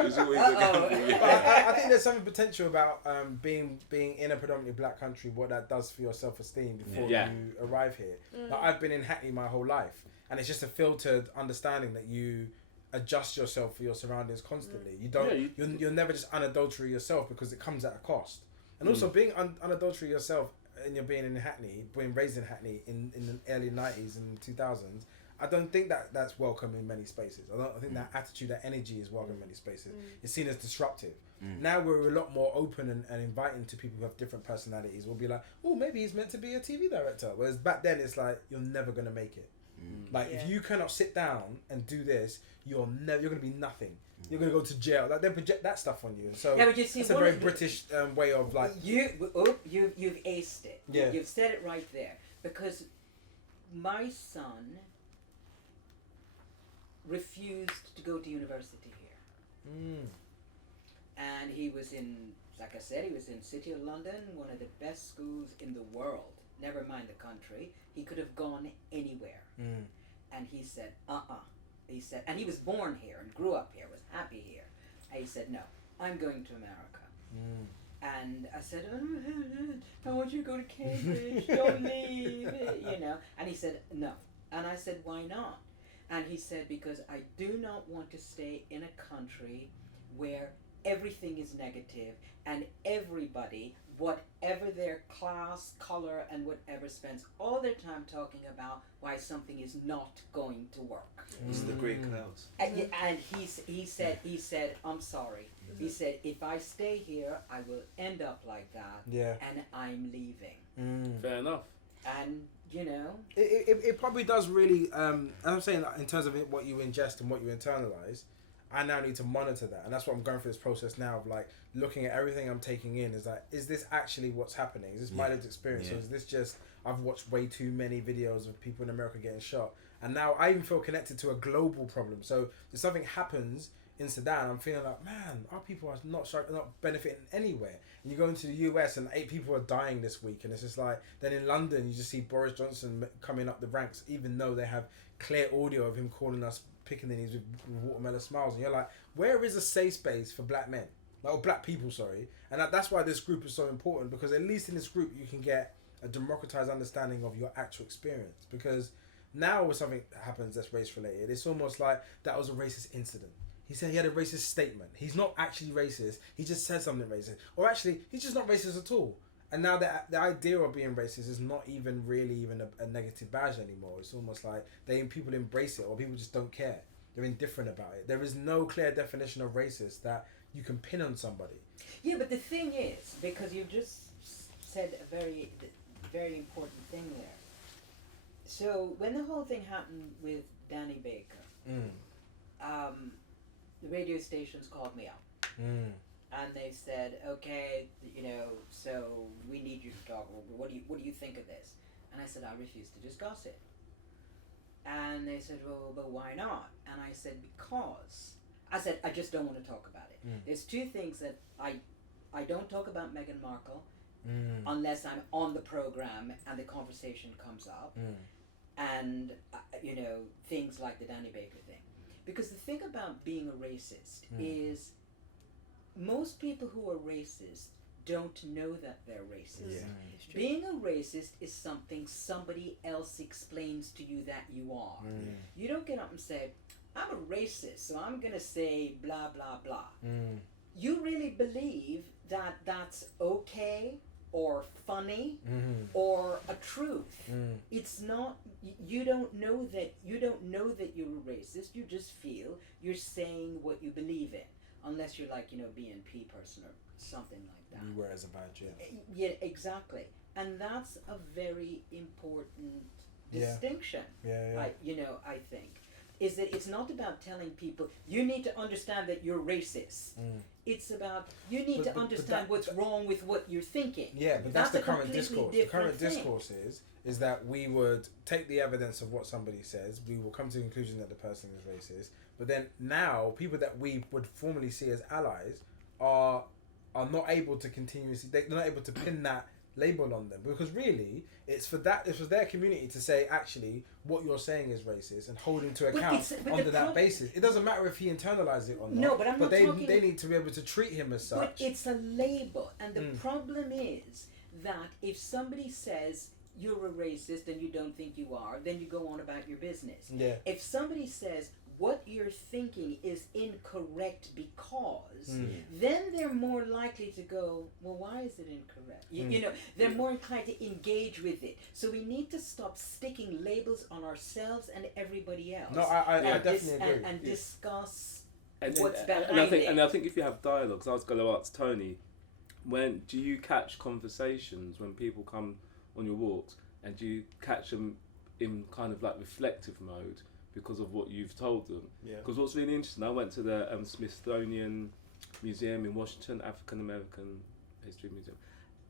was always a gamble, But yeah. I think there's something potential about being in a predominantly black country, what that does for your self-esteem before Yeah. you arrive here. Like, I've been in Hackney my whole life, and it's just a filtered understanding that you adjust yourself for your surroundings constantly. You don't. You're never just unadulterate yourself because it comes at a cost. And also being unadulterate yourself, and you're being in Hackney, being raised in Hackney in the early 90s and 2000s. I don't think that's welcome in many spaces. I think that attitude, that energy is welcome in many spaces. It's seen as disruptive. Now we're a lot more open and inviting to people who have different personalities. We'll be like, oh, maybe he's meant to be a TV director. Whereas back then it's like, you're never going to make it. Like, if you cannot sit down and do this, you're going to be nothing. You're going to go to jail. Like, they project that stuff on you. And so but you see, it's a very British way of like... You've aced it. Yeah. You've said it right there. Because my son refused to go to university here. And he was in, like I said, he was in City of London, one of the best schools in the world. Never mind the country. He could have gone anywhere. And he said, He said, and he was born here and grew up here, was happy here. And he said, no, I'm going to America. And I said, I want you to go to Cambridge, don't leave, you know. And he said, no. And I said, why not? And he said, because I do not want to stay in a country where everything is negative and everybody, whatever their class, color, and whatever, spends all their time talking about why something is not going to work. It's the great clouds. And he said, I'm sorry. He said, if I stay here, I will end up like that. Yeah. And I'm leaving. Fair enough. And, you know. It probably does really, and I'm saying that in terms of what you ingest and what you internalize, I now need to monitor that. And that's what I'm going through this process now of like looking at everything I'm taking in is like, is this actually what's happening? Is this my lived experience? Or is this just, I've watched way too many videos of people in America getting shot. And now I even feel connected to a global problem. So if something happens in Sudan, I'm feeling like, man, our people are not benefiting anywhere. And you go into the US and 8 people are dying this week, and it's just like, then in London you just see Boris Johnson coming up the ranks, even though they have clear audio of him calling us Pickaninnies with watermelon smiles, and you're like, where is a safe space for black men? Like, or black people, sorry. And that's why this group is so important, because at least in this group you can get a democratized understanding of your actual experience. Because now when something happens that's race related, it's almost like that was a racist incident. He said he had a racist statement. He's not actually racist. He just said something racist. Or actually, he's just not racist at all. And now the idea of being racist is not even really a negative badge anymore. It's almost like people embrace it, or people just don't care. They're indifferent about it. There is no clear definition of racist that you can pin on somebody. Yeah, but the thing is, because you just said a very, very important thing there. So when the whole thing happened with Danny Baker, the radio stations called me up. And they said, okay, so we need you to talk. What do you think of this? And I said, I refuse to discuss it. And they said, well, but why not? And I said, because. I said, I just don't want to talk about it. There's 2 things that I don't talk about Meghan Markle unless I'm on the program and the conversation comes up. And, things like the Danny Baker thing. Because the thing about being a racist is most people who are racist don't know that they're racist. Yeah. Being a racist is something somebody else explains to you that you are. You don't get up and say, I'm a racist, so I'm going to say blah, blah, blah. You really believe that that's okay or funny or a truth. It's not, you don't know that you're a racist. You just feel you're saying what you believe in. Unless you're like, BNP person or something like that. You wear as a badge, yeah. Yeah, exactly. And that's a very important distinction. Yeah. I think. Is that it's not about telling people, you need to understand that you're racist. It's about, you need to understand what's wrong with what you're thinking. Yeah, but that's the current completely discourse. The current thing. discourse is that we would take the evidence of what somebody says, we will come to the conclusion that the person is racist, but then now people that we would formerly see as allies are not able to continuously, they're not able to pin that label on them, because really it's for their community to say, actually, what you're saying is racist, and hold him to account under that basis. It doesn't matter if he internalizes it or not. No, but I'm not talking. They need to be able to treat him as such. But it's a label, and the problem is that if somebody says you're a racist and you don't think you are, then you go on about your business. Yeah. If somebody says what you're thinking is incorrect because, then they're more likely to go, well, why is it incorrect? They're more inclined to engage with it. So we need to stop sticking labels on ourselves and everybody else. No, I definitely agree. And discuss and what's behind and I think if you have dialogues, I was going to ask Tony, when do you catch conversations when people come on your walks, and do you catch them in kind of like reflective mode because of what you've told them? Because what's really interesting, I went to the Smithsonian Museum in Washington, African American History Museum,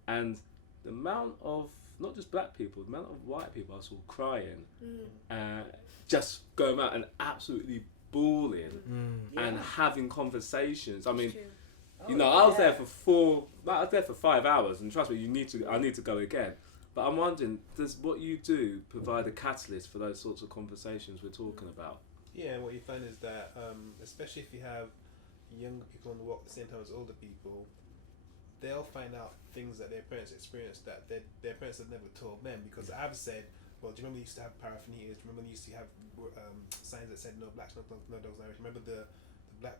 and the amount of, not just black people, the amount of white people I saw crying, just going out and absolutely bawling and having conversations. I mean, I was there for 5 hours, and trust me, I need to go again. But I'm wondering, does what you do provide a catalyst for those sorts of conversations we're talking about? Yeah, what you find is that, especially if you have younger people on the walk at the same time as older people, they'll find out things that their parents experienced that their parents had never told them. Because I've said, well, do you remember they used to have paraphernalias? Do you remember they used to have signs that said no blacks, no dogs, no Irish? Remember the Black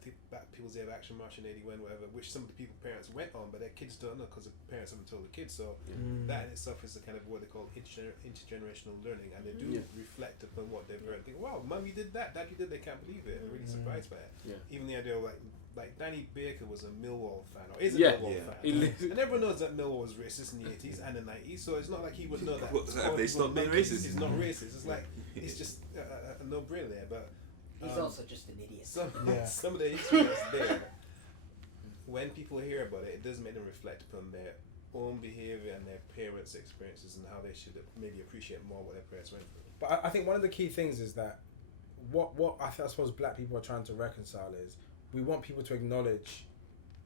People's Day of Action March in 81, whatever, which some of the parents went on, but their kids don't know because the parents haven't told the kids. So that in itself is a kind of what they call intergenerational learning, and they do reflect upon what they've heard. Think, wow, mum, you did that, dad, you did. They can't believe it. They're really surprised by it. Even the idea of like Danny Baker was a Millwall fan, or is a Millwall fan, and everyone knows that Millwall was racist in the 80s and the 90s. So it's not like he would know that. Have they stopped being racist? It's not racist. It's like it's just a no-brainer there, but. He's also just an idiot. Some of the history that's there, when people hear about it, it does make them reflect upon their own behaviour and their parents' experiences and how they should maybe appreciate more what their parents went through. But I think one of the key things is that what I suppose black people are trying to reconcile is we want people to acknowledge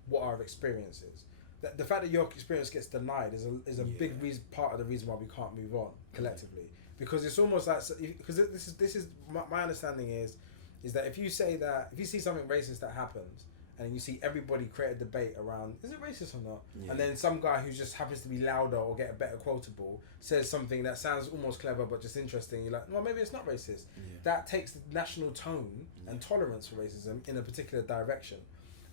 what our experience is. The fact that your experience gets denied is a big part of the reason why we can't move on collectively, because it's almost like, because this is my understanding is that if you see something racist that happens and you see everybody create a debate around is it racist or not, and then some guy who just happens to be louder or get a better quotable says something that sounds almost clever but just interesting, you're like, well, maybe it's not racist. That takes the national tone and tolerance for racism in a particular direction.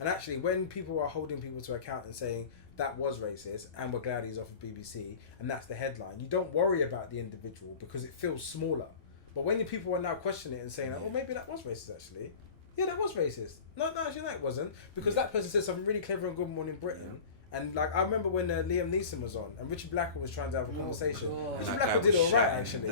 And actually, when people are holding people to account and saying that was racist and we're glad he's off of BBC and that's the headline, you don't worry about the individual because it feels smaller. But when the people are now questioning it and saying, oh, maybe that was racist actually. Yeah, that was racist. No, actually, that wasn't. Because that person said something really clever on Good Morning Britain. And like, I remember when Liam Neeson was on and Richard Blacker was trying to have a conversation. Richard Blacker did all right, actually.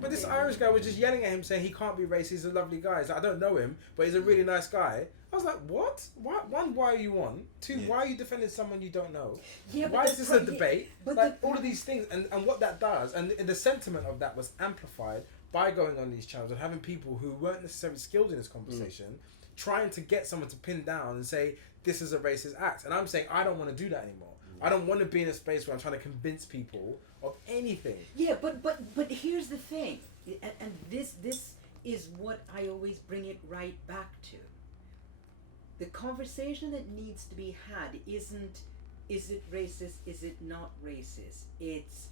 But this Irish guy was just yelling at him saying he can't be racist, he's a lovely guy. He's like, I don't know him, but he's a really nice guy. I was like, what? Why are you on? Two, why are you defending someone you don't know? Yeah, why is this a debate? But all of these things, and what that does, and the sentiment of that was amplified by going on these channels and having people who weren't necessarily skilled in this conversation trying to get someone to pin down and say, this is a racist act. And I'm saying, I don't want to do that anymore. I don't want to be in a space where I'm trying to convince people of anything. Yeah, but here's the thing, and this is what I always bring it right back to. The conversation that needs to be had isn't, is it racist, is it not racist? It's,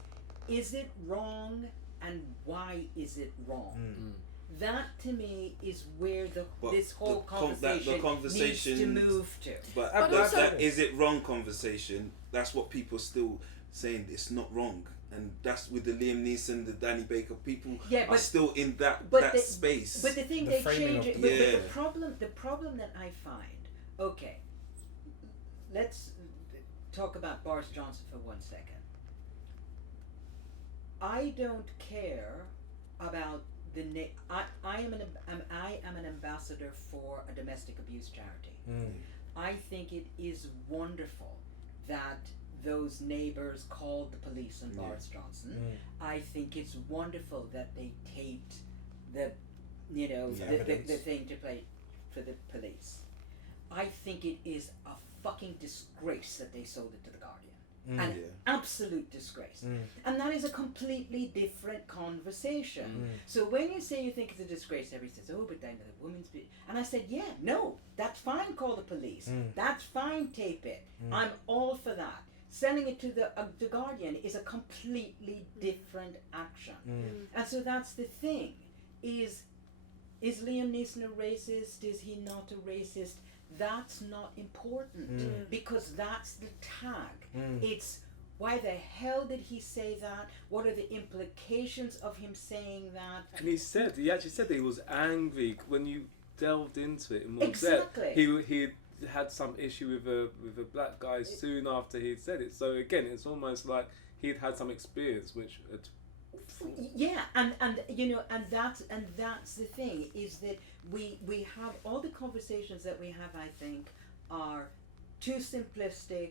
is it wrong, and why is it wrong? That to me is where this whole conversation needs to move to. But that is it wrong conversation. That's what people still saying. It's not wrong, and that's with the Liam Neeson, the Danny Baker. People are still in that space. But the thing they change it. But the problem that I find. Okay, let's talk about Boris Johnson for 1 second. I don't care about I am an ambassador for a domestic abuse charity. I think it is wonderful that those neighbors called the police on Boris Johnson. I think it's wonderful that they taped the thing to play for the police. I think it is a fucking disgrace that they sold it to the Guardian. An absolute disgrace. And that is a completely different conversation. So when you say you think it's a disgrace, everybody says, oh, but then the woman's... And I said, yeah, no, that's fine, call the police. That's fine, tape it. I'm all for that. Sending it to the Guardian is a completely different action. And so that's the thing. Is Liam Neeson a racist? Is he not a racist? That's not important because that's the tag. It's why the hell did he say that? What are the implications of him saying that? And he actually said that he was angry when you delved into it in more exactly. depth. He had some issue with a black guy soon after he'd said it. So again, it's almost like he'd had some experience which had... Yeah, and that's the thing, is that we have all the conversations that we have, I think, are too simplistic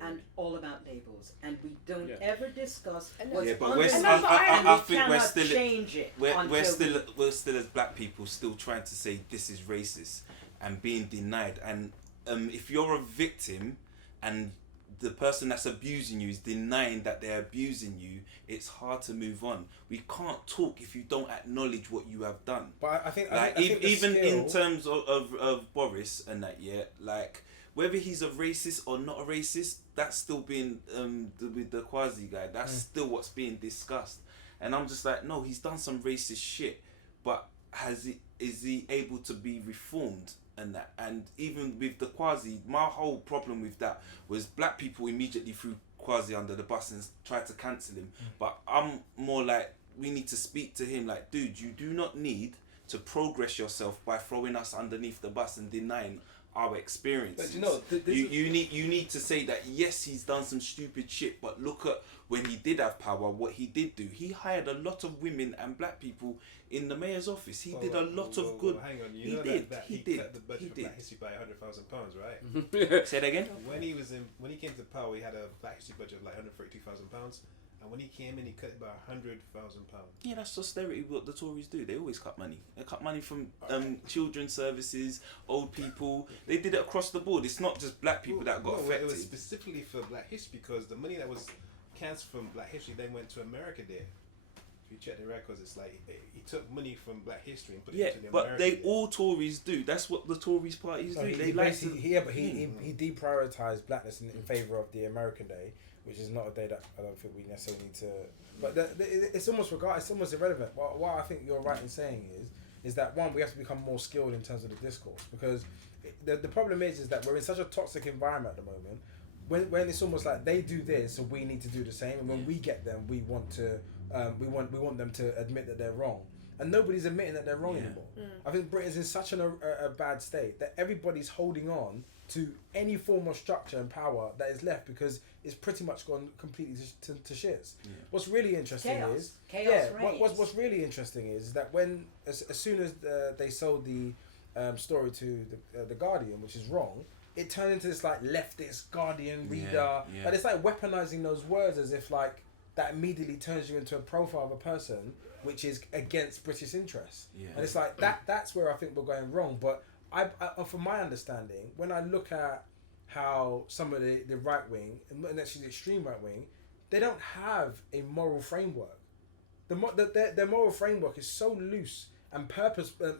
and all about labels, and we don't ever discuss what's I think we're still change it. We're still as black people still trying to say this is racist and being denied. And if you're a victim and the person that's abusing you is denying that they're abusing you, it's hard to move on. We can't talk if you don't acknowledge what you have done. But I think even in terms of Boris and that, like whether he's a racist or not a racist, that's still being with the Kwasi guy. That's still what's being discussed. And I'm just like, no, he's done some racist shit, but is he able to be reformed? And even with the Kwasi, my whole problem with that was black people immediately threw Kwasi under the bus and tried to cancel him. But I'm more like, we need to speak to him like, dude, you do not need to progress yourself by throwing us underneath the bus and denying our experiences. But you need to say that yes, he's done some stupid shit, but look at when he did have power, what he did do. He hired a lot of women and black people in the mayor's office. He did a lot of good. Hang on, he did. He cut the budget for Black History by £100,000, right? Say that again. When he came to power, he had a Black History budget of like £132,000. and when he came in, he cut about £100,000. Yeah, that's austerity. What the Tories do, they always cut money. They cut money from children's services, old people. They did it across the board. It's not just black people that got affected. It was specifically for Black History because the money that was cancelled from Black History then went to America Day. If you check the records, it's like he took money from Black History and put it into the American but Day. all Tories do. That's what the Tories parties do. They like to. He deprioritised blackness in favour of the American Day, which is not a day that I don't think we necessarily need to. But it's almost irrelevant. What I think you're right in saying is that one, we have to become more skilled in terms of the discourse, because the problem is that we're in such a toxic environment at the moment. When it's almost like they do this, so we need to do the same, and when we get them, we want them to admit that they're wrong, and nobody's admitting that they're wrong anymore. I think Britain's in such a bad state that everybody's holding on to any form of structure and power that is left because it's pretty much gone completely to shits. Yeah. What's really interesting what's really interesting is that when as soon as they sold the story to the Guardian, which is wrong, it turned into this like leftist Guardian reader, and it's like weaponizing those words as if like that immediately turns you into a profile of a person which is against British interests. And it's like that's where I think we're going wrong. But I from my understanding, when I look at how some of the right wing, and actually the extreme right wing, they don't have a moral framework. Their moral framework is so loose and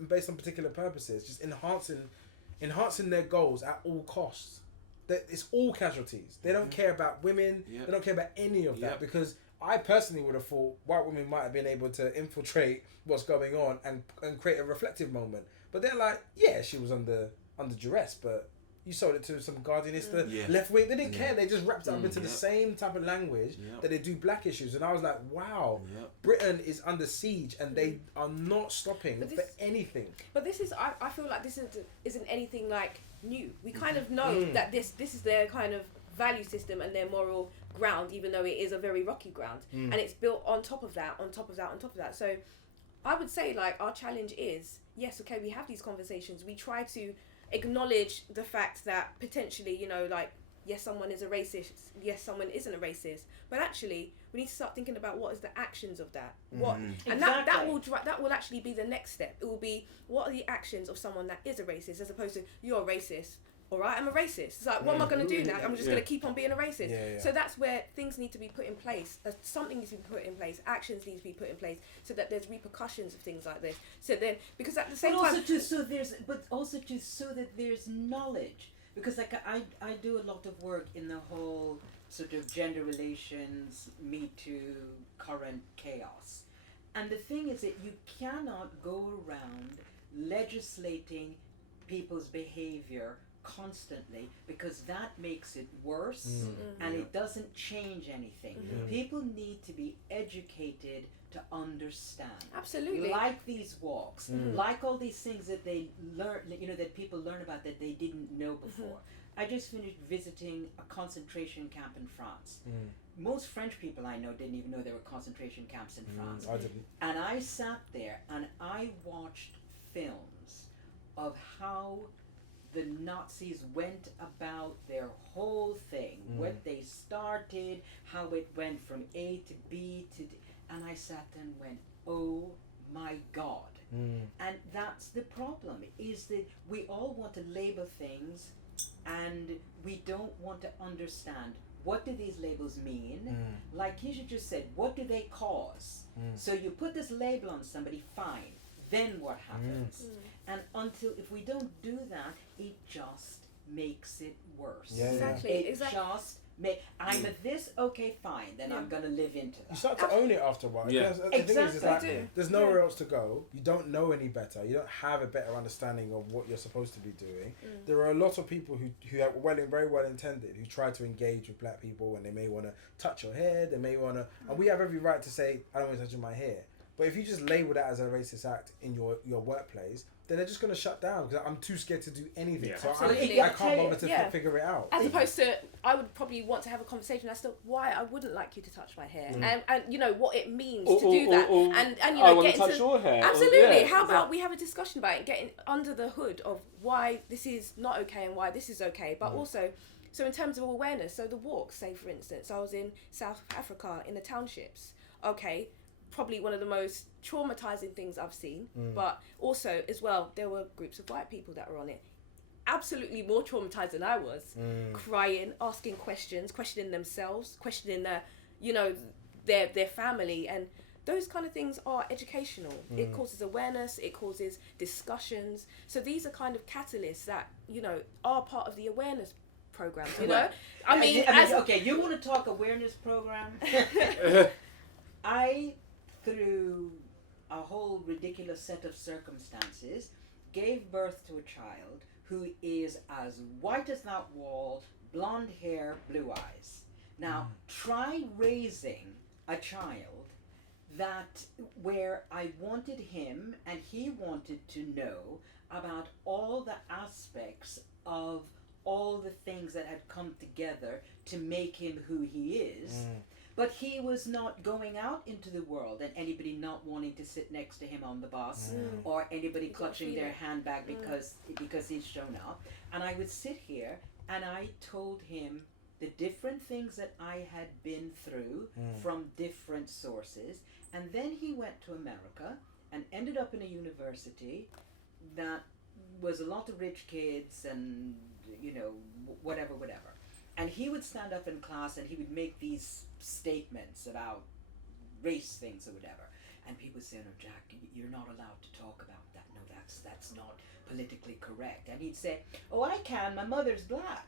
based on particular purposes, just enhancing their goals at all costs. It's all casualties. They don't care about women. They don't care about any of that, because I personally would have thought white women might have been able to infiltrate what's going on and create a reflective moment. But they're like, yeah, she was under duress, but you sold it to some Guardianista left wing. They didn't care. They just wrapped it up into the same type of language that they do black issues. And I was like, wow, Britain is under siege and they are not stopping for anything. But this is, I feel like this isn't anything like new. We kind of know that this is their kind of value system and their moral ground, even though it is a very rocky ground. And it's built on top of that. So I would say like our challenge is, yes, okay, we have these conversations. We try to acknowledge the fact that potentially, you know, like, yes, someone is a racist, yes, someone isn't a racist, but actually we need to start thinking about what is the actions of that. And that will actually be the next step. It will be, what are the actions of someone that is a racist, as opposed to, you're a racist. All right, I'm a racist. It's like, what am I going to do now? I'm just going to keep on being a racist. So that's where things need to be put in place. Something needs to be put in place. Actions need to be put in place so that there's repercussions of things like this. So then, because at the same time, so that there's knowledge. Because like I do a lot of work in the whole sort of gender relations, Me Too, current chaos. And the thing is that you cannot go around legislating people's behavior constantly, because that makes it worse and it doesn't change anything. People need to be educated to understand. Absolutely. Like these walks, like all these things that they learn, you know, that people learn about that they didn't know before. I just finished visiting a concentration camp in France. Most French people I know didn't even know there were concentration camps in France. I didn't. And I sat there and I watched films of how the Nazis went about their whole thing, when they started, how it went from A to B to D, and I sat there and went, oh my God. And that's the problem, is that we all want to label things and we don't want to understand, what do these labels mean? Like Keisha just said, what do they cause? So you put this label on somebody, fine. Then what happens? And if we don't do that, it just makes it worse. Exactly. I'm at this, okay, fine, then I'm going to live into that. You start to own it after a while. Yeah. The thing is like, there's nowhere else to go. You don't know any better. You don't have a better understanding of what you're supposed to be doing. There are a lot of people who are very well intended, who try to engage with black people, and they may want to touch your hair, they may want to, and we have every right to say, I don't want to touch my hair. But if you just label that as a racist act in your workplace, then they're just going to shut down because I'm too scared to do anything. Yeah. So Absolutely. I can't bother to figure it out. As opposed to, I would probably want to have a conversation as to why I wouldn't like you to touch my hair, and you know what it means to do that, and you know, get into your hair. Absolutely. How about we have a discussion about it, getting under the hood of why this is not okay and why this is okay, but also So in terms of awareness, so the walk, say for instance, I was in South Africa in the townships. Okay, probably one of the most traumatizing things I've seen, but also as well, there were groups of white people that were on it. Absolutely more traumatized than I was, crying, asking questions, questioning themselves, questioning their family, and those kind of things are educational. It causes awareness, it causes discussions. So these are kind of catalysts that, are part of the awareness program, I mean, okay, you want to talk awareness program? I, through a whole ridiculous set of circumstances, gave birth to a child who is as white as that wall, blonde hair, blue eyes. Now, try raising a child where I wanted him and he wanted to know about all the aspects of all the things that had come together to make him who he is. But he was not going out into the world, and anybody not wanting to sit next to him on the bus, or anybody clutching their handbag because he's shown up. And I would sit here and I told him the different things that I had been through from different sources. And then he went to America and ended up in a university that was a lot of rich kids and, whatever. And he would stand up in class and he would make these statements about race things or whatever. And people would say, no, Jack, you're not allowed to talk about that. No, that's not politically correct. And he'd say, oh, I can. My mother's black.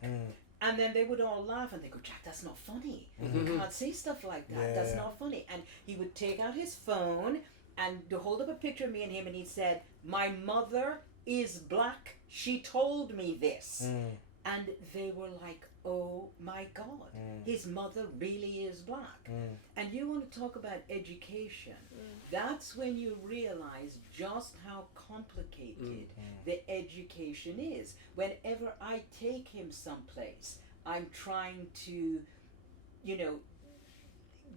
And then they would all laugh and they go, Jack, that's not funny. You can't say stuff like that. Yeah. That's not funny. And he would take out his phone and hold up a picture of me and him and he said, my mother is black. She told me this. And they were like, oh my God, his mother really is black. And you want to talk about education. That's when you realize just how complicated the education is. Whenever I take him someplace, I'm trying to,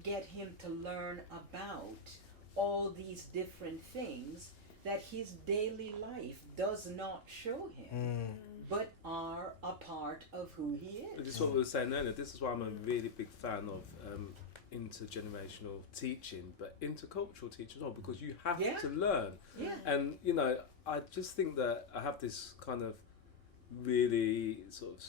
get him to learn about all these different things that his daily life does not show him. But are a part of who he is. This is what we were saying earlier. This is why I'm a really big fan of intergenerational teaching, but intercultural teaching as well, because you have to learn. Yeah. And, I just think that I have this kind of really sort of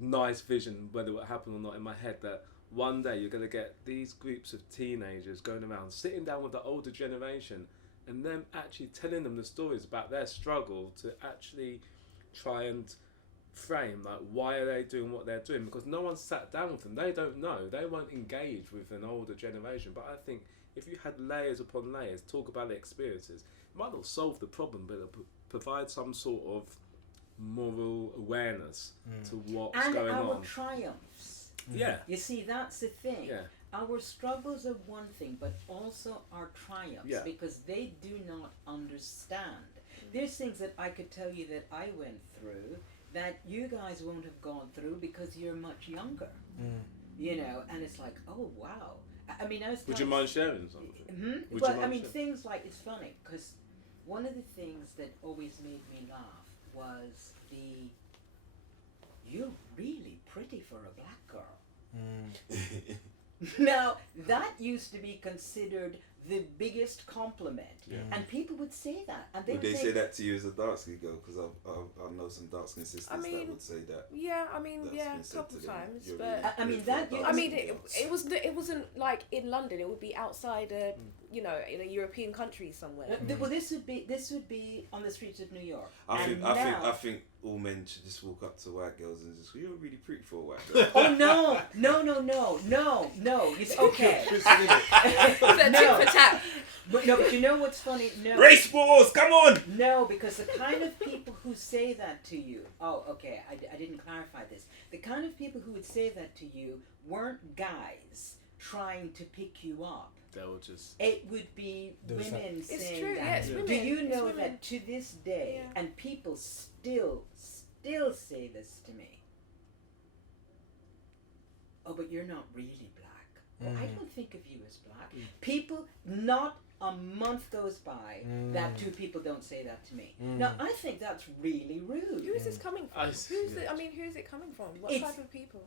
nice vision, whether it will happen or not, in my head, that one day you're going to get these groups of teenagers going around, sitting down with the older generation, and them actually telling them the stories about their struggle to actually try and frame why are they doing what they're doing, because no one sat down with them. They don't know, they won't engage with an older generation. But I think if you had layers upon layers, talk about the experiences, it might not solve the problem, but it'll provide some sort of moral awareness to what's going on. And our triumphs. You see, that's the thing. Our struggles are one thing, but also our triumphs, because they do not understand. There's things that I could tell you that I went through that you guys won't have gone through because you're much younger. And it's like, oh wow. I mean, I was. Would you mind sharing something? Well, I mean, things like, it's funny because one of the things that always made me laugh was you're really pretty for a black girl. Now, that used to be considered the biggest compliment, and people would say that, and would they say that to you as a dark skin girl? Because I know some dark skin sisters that would say that. A couple times, but it wasn't like in London. It would be outside in a European country somewhere. Well, this would be on the streets of New York. I think all men should just walk up to white girls and just, you're really pretty for a white girl. Oh no! It's okay. But you know what's funny? No. Race wars, come on! No, because the kind of people who say that to you. Oh, okay. I didn't clarify this. The kind of people who would say that to you weren't guys trying to pick you up. It would be women saying true, that. It's women. Do you know women. that to this day, and people still say this to me? Oh, but you're not really black. Well, I don't think of you as black. People, not a month goes by that two people don't say that to me. Now, I think that's really rude. Who is this coming from? Who's it coming from? What type of people?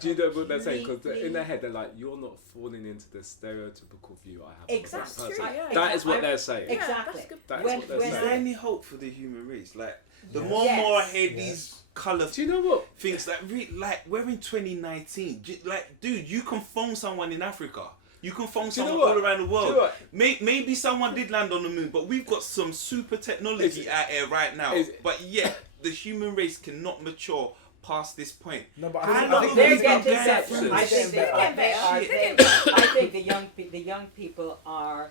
Do you know what they're saying? Because in their head, they're like, you're not falling into the stereotypical view I have. Exactly. That is what they're saying. Exactly. That is what they're Is saying. there any hope for the human race? Like, the more I hear these colour Do you know what? things, like we're in 2019. Like, dude, you can phone someone in Africa. You can phone someone all around the world. Maybe someone did land on the moon, but we've got some super technology out here right now. But yet, the human race cannot mature past this point. No, but I think they're getting better. I think the young people are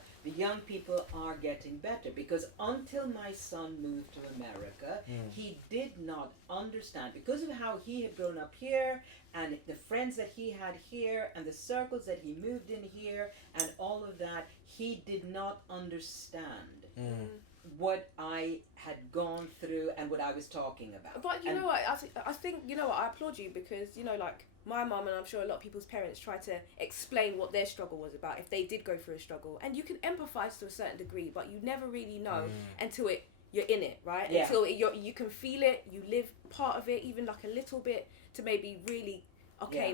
getting better, because until my son moved to America, he did not understand, because of how he had grown up here and the friends that he had here and the circles that he moved in here and all of that, he did not understand what I had gone through and what I was talking about. But you know what, I think, you know what, I applaud you, because, you know, like, my mum and I'm sure a lot of people's parents try to explain what their struggle was about if they did go through a struggle, and you can empathise to a certain degree, but you never really know until you're in it, right? Yeah. Until you can feel it, you live part of it, even like a little bit, to maybe really,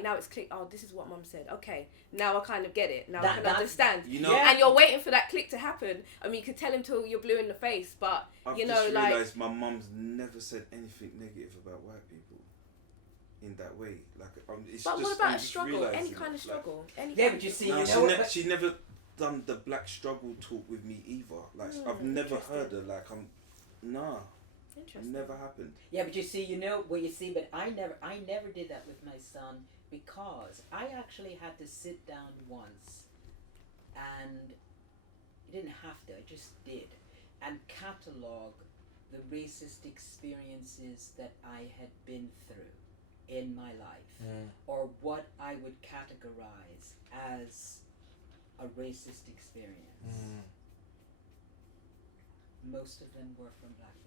now it's click. Oh, this is what mum said. Okay, now I kind of get it. Now I can understand. You know, and you're waiting for that click to happen. I mean, you can tell him till you're blue in the face, but I've you know, just like, realised my mum's never said anything negative about white people in that way. Like, it's but just, what about I'm a just struggle? realising Any kind of it. struggle? But you see, She never done the black struggle talk with me either. Like, I've never heard her. Like, Interesting. never happened. Yeah, but you see, but I never did that with my son, because I actually had to sit down once, and I didn't have to, I just did, and catalogue the racist experiences that I had been through in my life, or what I would categorize as a racist experience. Most of them were from black people.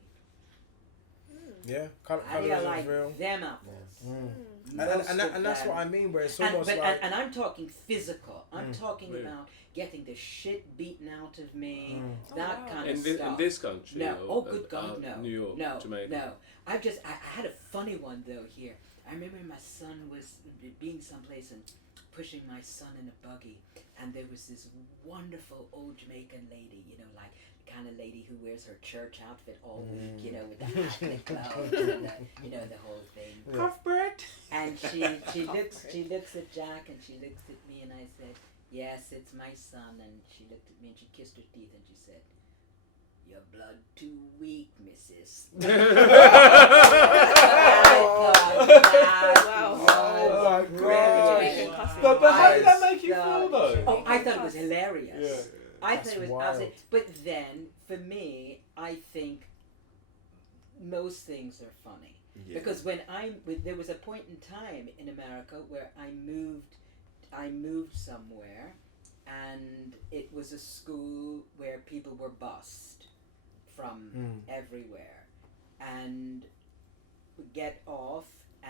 Yeah, kind I of like real. them apples. And that's what I mean, where it's almost like... And I'm talking physical. I'm talking about getting the shit beaten out of me, that kind of stuff. In this country? No. Or, Good God, no. New York, no, Jamaica? No. I had a funny one, though, here. I remember my son was being someplace and pushing my son in a buggy, and there was this wonderful old Jamaican lady, you know, like the kind of lady who wears her church outfit all week, you know, with the hat and the gloves and the whole thing. Cuthbert. And she looks at Jack, and she looks at me, and I said, "Yes, it's my son." And she looked at me and she kissed her teeth and she said, "Your blood too weak, missus." But how did that make you feel, though? Oh, I thought it was hilarious. Yeah. I thought it was absolutely. But then, for me, I think most things are funny. Yeah. Because there was a point in time in America where I moved somewhere, and it was a school where people were bused from everywhere, and would get off,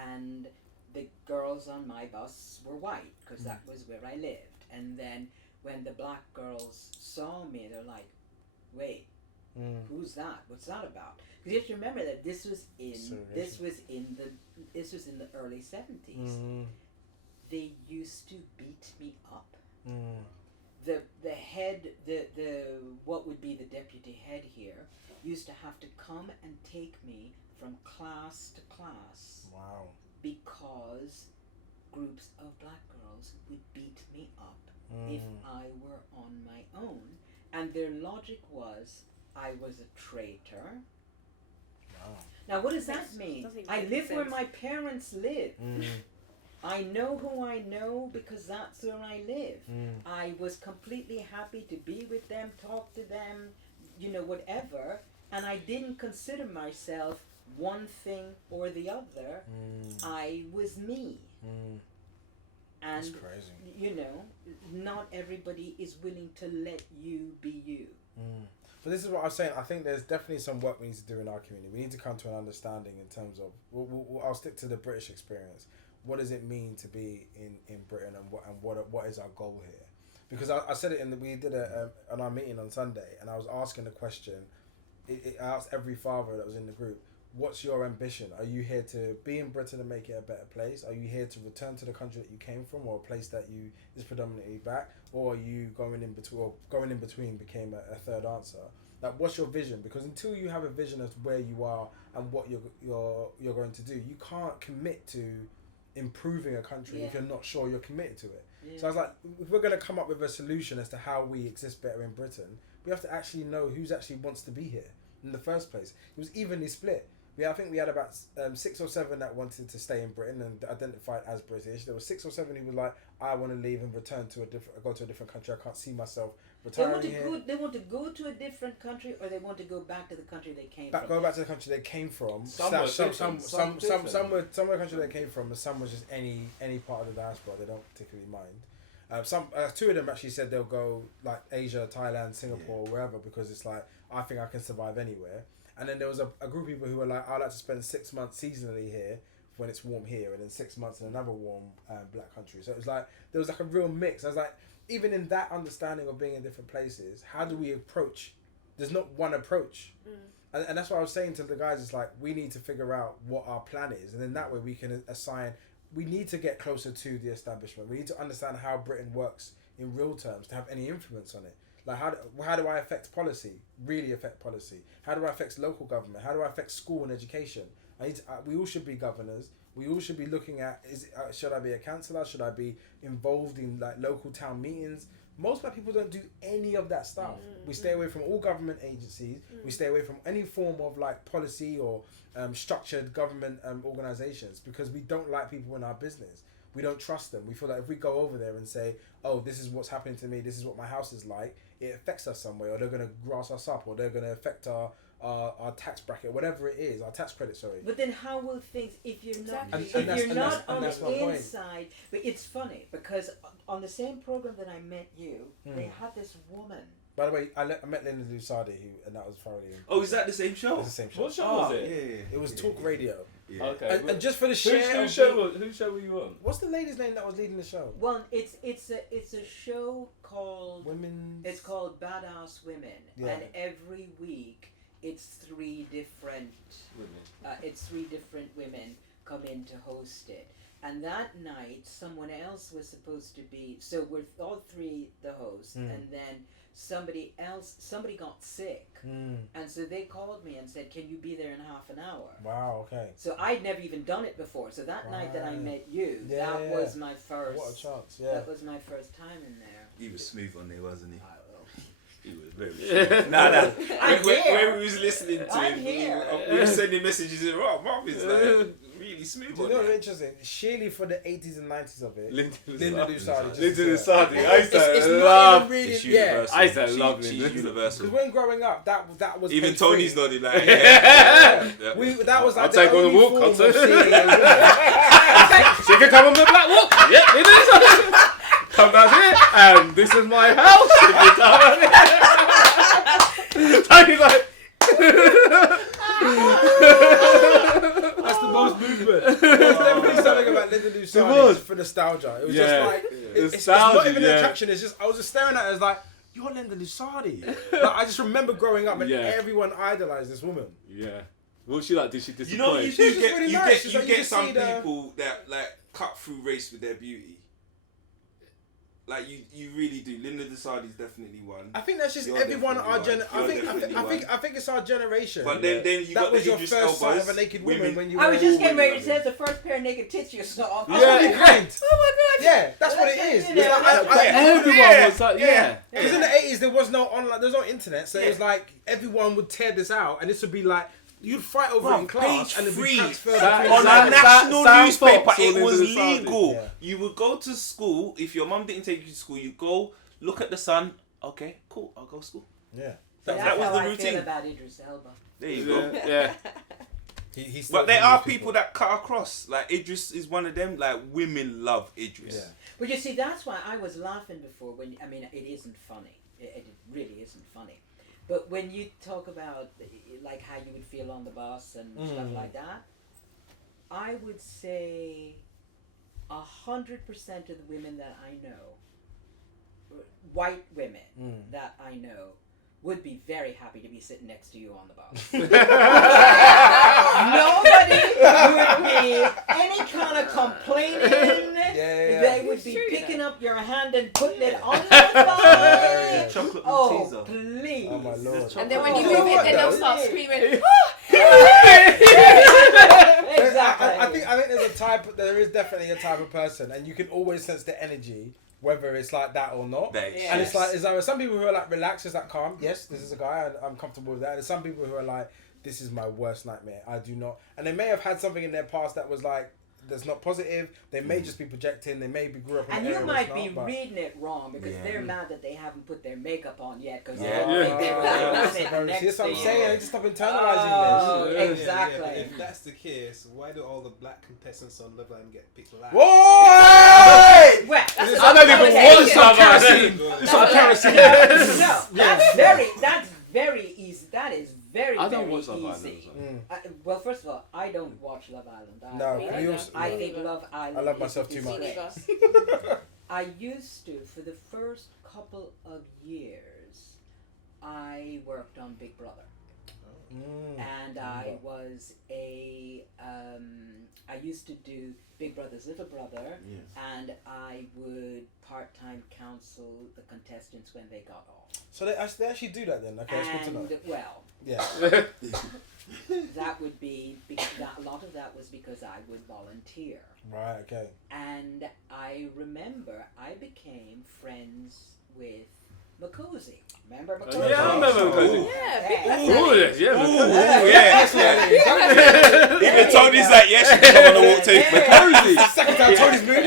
and the girls on my bus were white, because that was where I lived. And then when the black girls saw me, they're like, "Wait, who's that? What's that about?" Because you have to remember that this was in the early 70s. They used to beat me up. The head, the what would be the deputy head here, used to have to come and take me from class to class. Wow. Because groups of black girls would beat me up if I were on my own, and their logic was I was a traitor. Wow. Now, what does that mean? I live where my parents live. I know who I know because that's where I live. I was completely happy to be with them, talk to them, whatever, and I didn't consider myself one thing or the other. I was me. And, that's crazy. Not everybody is willing to let you be you. But this is what I was saying. I think there's definitely some work we need to do in our community. We need to come to an understanding in terms of... I'll stick to the British experience. what does it mean to be in Britain, and what is our goal here? Because I said it we did on our meeting on Sunday, and I was asking the question. I asked every father that was in the group, what's your ambition? Are you here to be in Britain and make it a better place? Are you here to return to the country that you came from, or a place that you is predominantly back? Or are you going in between? Or going in between became a third answer. Like, what's your vision? Because until you have a vision of where you are and what you're going to do, you can't commit to improving a country if you're not sure you're committed to it. Yeah. So I was like, if we're going to come up with a solution as to how we exist better in Britain, we have to actually know who's actually wants to be here in the first place. It was evenly split. I think we had about 6 or 7 that wanted to stay in Britain and identified as British. There were 6 or 7 who were like, I want to leave and return to go to a different country. I can't see myself retiring here. They want to go to a different country, or they want to go back to the country they came from. Go back to the country they came from. Some were the country they came from, and some was just any part of the diaspora. They don't particularly mind. 2 of them actually said they'll go like Asia, Thailand, Singapore, wherever, because it's like, I think I can survive anywhere. And then there was a group of people who were like, I'd like to spend 6 months seasonally here when it's warm here, and then 6 months in another warm black country. So it was like, there was like a real mix. I was like, even in that understanding of being in different places, how do we approach? There's not one approach. And that's what I was saying to the guys. It's like, we need to figure out what our plan is. And then that way we can assign, we need to get closer to the establishment. We need to understand how Britain works in real terms to have any influence on it. Like, how do I affect policy? Really affect policy? How do I affect local government? How do I affect school and education? We all should be governors. We all should be looking at, should I be a councillor? Should I be involved in like local town meetings? Most black people don't do any of that stuff. We stay away from all government agencies. We stay away from any form of like policy or structured government organisations, because we don't like people in our business. We don't trust them. We feel like if we go over there and say, oh, this is what's happening to me, this is what my house is like, it affects us some way, or they're going to grass us up, or they're going to affect our tax bracket, whatever it is, our tax credit, sorry. But then how will things, if you're not, on the inside, but it's funny, because on the same program that I met you, they had this woman. By the way, I met Linda Lusardi, and that was thoroughly... Oh, is that the same show? It was the same show. What show was it? Yeah. It was Talk Radio. Yeah. Okay. And just for the share... Whose show were you on? What's the lady's name that was leading the show? Well, it's a show called... Women... It's called Badass Women. Yeah. And every week, it's 3 different... women come in to host it. And that night, someone else was supposed to be... So we're all 3 the hosts, and then... Somebody got sick, and so they called me and said, can you be there in half an hour? Wow, okay. So I'd never even done it before, so that night that I met you, that was my first... What a chance, That was my first time in there. He was smooth on there, wasn't he? He was very smooth. When we was listening to him, we were sending messages in, Mom is like really smooth. Do you know what's interesting? Surely for the 80s and 90s of it, Linda Lusardi. Linda Lusardi. I used to love. It's Yeah, universal. I used to love She's Linda. universal. because when growing up, that was Even paid Tony's free. nodding like, That was like I'll the take on the only walk. form I'll of take- seeing a woman. She can come on the black walk. Yep, it is. Come down here, and this is my house. If you come down here. Tony's like... That's the most movement. There's definitely something about Linda Lusardi for nostalgia. It was just like it's not even an attraction. It's just I was just staring at her as like, you're Linda Lusardi. Like, I just remember growing up and everyone idolized this woman. Yeah. What she like? Did she disappoint? you know, you She was do just get really you nice. get She's you like, get you some see the- people that like cut through race with their beauty. Like you really do. Linda Lusardi's definitely one. I think that's just You're everyone our definitely gen. one. I think it's our generation. But then you that got was the your Idris first sight Elbas, of a naked woman when you were. I was just getting ready to women. say it's the first pair of naked tits you saw. That's what it meant. Oh my god! Yeah, that's what it is. It's like, Everyone was like, yeah. Because in the 80s there was no online, there was no internet, so it was like everyone would tear this out, and this would be like you'd fight over it in class, and it'd be transferred on Sam- a national Sam newspaper. Fox It or was Linda Lusardi. legal. Yeah. You would go to school if your mum didn't take you to school. You go look at the sun. Okay, cool. I'll go to school. Yeah. That's that was how the I routine. feel about Idris Elba. There you go. Yeah. But there are people that cut across. Like Idris is one of them. Like women love Idris. Yeah. But you see, that's why I was laughing before. It isn't funny. It really isn't funny. But when you talk about like how you would feel on the bus and stuff like that, I would say 100% of the women that I know, white women that I know, would be very happy to be sitting next to you on the bus. Nobody would be any kind of complaining. They would be picking up your hand and putting it on the bus. Chocolate Oh, Malteser. please. Oh my lord. And then when you You know move it, what, then they'll though? start screaming. Exactly. I think there is definitely a type of person, and you can always sense the energy, whether it's like that or not. They- And it's like, is there some people who are like relaxed, is like calm. Yes, this is a guy, and I'm comfortable with that. And there's some people who are like, this is my worst nightmare. I do not. And they may have had something in their past that was like, that's not positive. They may just be projecting. They maybe grew up in And an you area might where be it's not, but- reading it wrong because Yeah. they're mad that they haven't put their makeup on yet because Yeah. they don't think they were That's sitting very- next see, that's what to I'm you. saying. I need to stop Oh, internalizing this. exactly. but if that's the case, why do all the black contestants on Love Island get picked last? Whoa! Well, I don't even watch Love Island. It's on kerosene. no, that's very easy. That is very, I don't very watch Love easy. Island. Well, first of all, I don't watch Love Island. No, Me we neither. also, I think Love Island. I love is myself a too much. disgrace. I used to, for the first couple of years, I worked on Big Brother. And I was I used to do Big Brother's Little Brother, and I would part-time counsel the contestants when they got off. So they actually do that then? Okay, that's good to know. And, well, Yeah. that would be, a lot of that was because I would volunteer. Right, okay. And I remember I became friends with Makosi. Remember Makosi? Yeah, I remember Makosi. Yeah, Yeah. Ooh, yeah. Even Tony's like, yeah, she can come on the walk too. Makosi. Second time Tony's moved.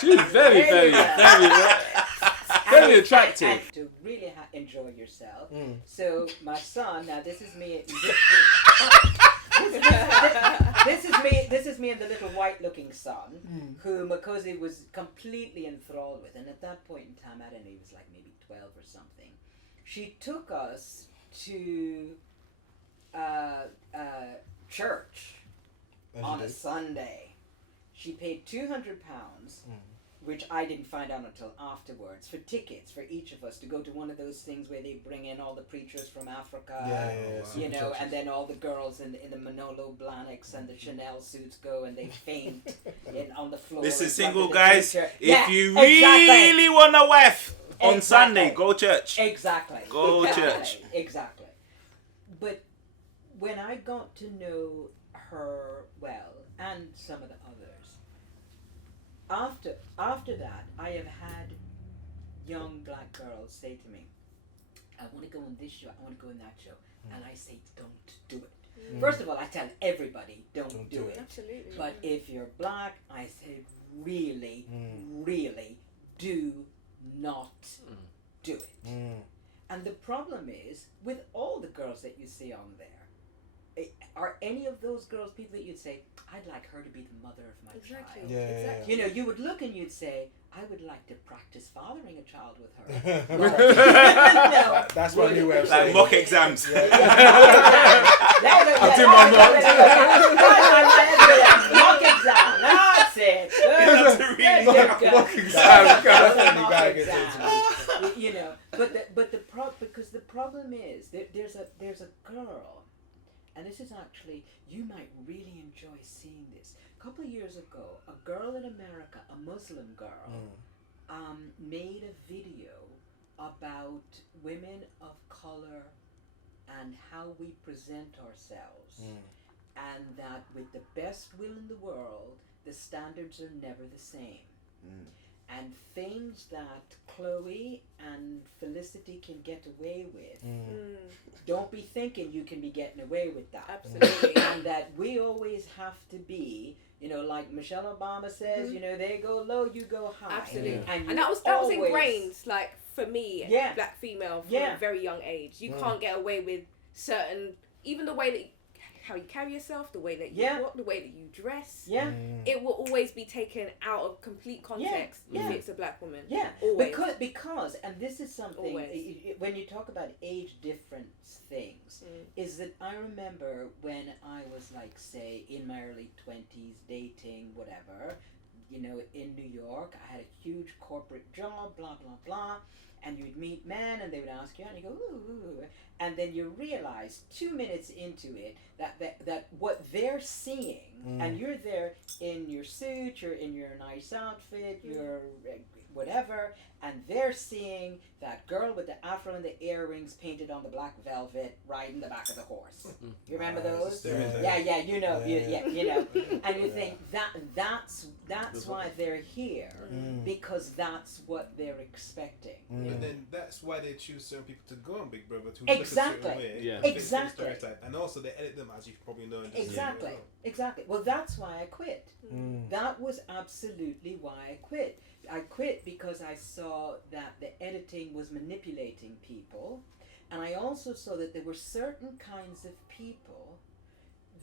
She's very, very, very, very attractive. And to really enjoy yourself. So my son, now this is me. This is me and the little white-looking son, who Makosi was completely enthralled with. And at that point in time, I don't know, he was like maybe 12 or something. She took us to church on a Sunday. She paid £200, which I didn't find out until afterwards, for tickets for each of us to go to one of those things where they bring in all the preachers from Africa, you know, and then all the girls in the Manolo Blahniks and the Chanel suits go and they faint on the floor. Listen, in front single of the guys, preacher. if Yeah, you exactly. really want a wife on Exactly. Sunday, go church. Exactly. Go exactly. church. Exactly. But when I got to know her well, and some of the others, after that, I have had young black girls say to me, I want to go on this show, I want to go on that show. And I say, don't do it. First of all, I tell everybody, don't do it. Absolutely. But if you're black, I say, really, really do not do it. And the problem is, with all the girls that you see on there, are any of those girls people that you'd say, I'd like her to be the mother of my Exactly. child? Yeah. Exactly. You know, you would look and you'd say, I would like to practice fathering a child with her. No. That's my new way of Like saying mock it. I'll exams. do my mock exam. That's it. Mock exam. You know, but the problem is there's a girl, and this is actually, you might really enjoy seeing this. A couple of years ago, a girl in America, a Muslim girl, made a video about women of color and how we present ourselves, and that with the best will in the world, the standards are never the same. And things that Chloe and Felicity can get away with, don't be thinking you can be getting away with that. Absolutely. And that we always have to be, you know, like Michelle Obama says, you know, they go low, you go high. Absolutely. And, And that was always, ingrained, like, for me, Yeah. black female, from Yeah. a very young age. You can't get away with certain, even the way that how you carry yourself, the way that you Yeah. walk, the way that you dress. Yeah. It will always be taken out of complete context Yeah. if it's a black woman. Yeah, Always. because and this is something Always. when you talk about age difference things, is that I remember when I was like, say, in my early 20s, dating, whatever, you know, in New York, I had a huge corporate job, blah blah blah, and you'd meet men and they would ask you, and you go, ooh, and then you realize 2 minutes into it that what they're seeing, and you're there in your suit, you're in your nice outfit, you're whatever, and they're seeing that girl with the afro and the earrings painted on the black velvet riding the back of the horse. You remember those? Yeah, you know, you know, and you think that's why they're here, because that's what they're expecting. But then that's why they choose certain people to go on Big Brother to Exactly. look a certain way, Yeah. fit Exactly. the stereotype. And also they edit them, as you probably know. In the Exactly. series as Exactly. Well, that's why I quit. That was absolutely why I quit. I quit because I saw that the editing was manipulating people, and I also saw that there were certain kinds of people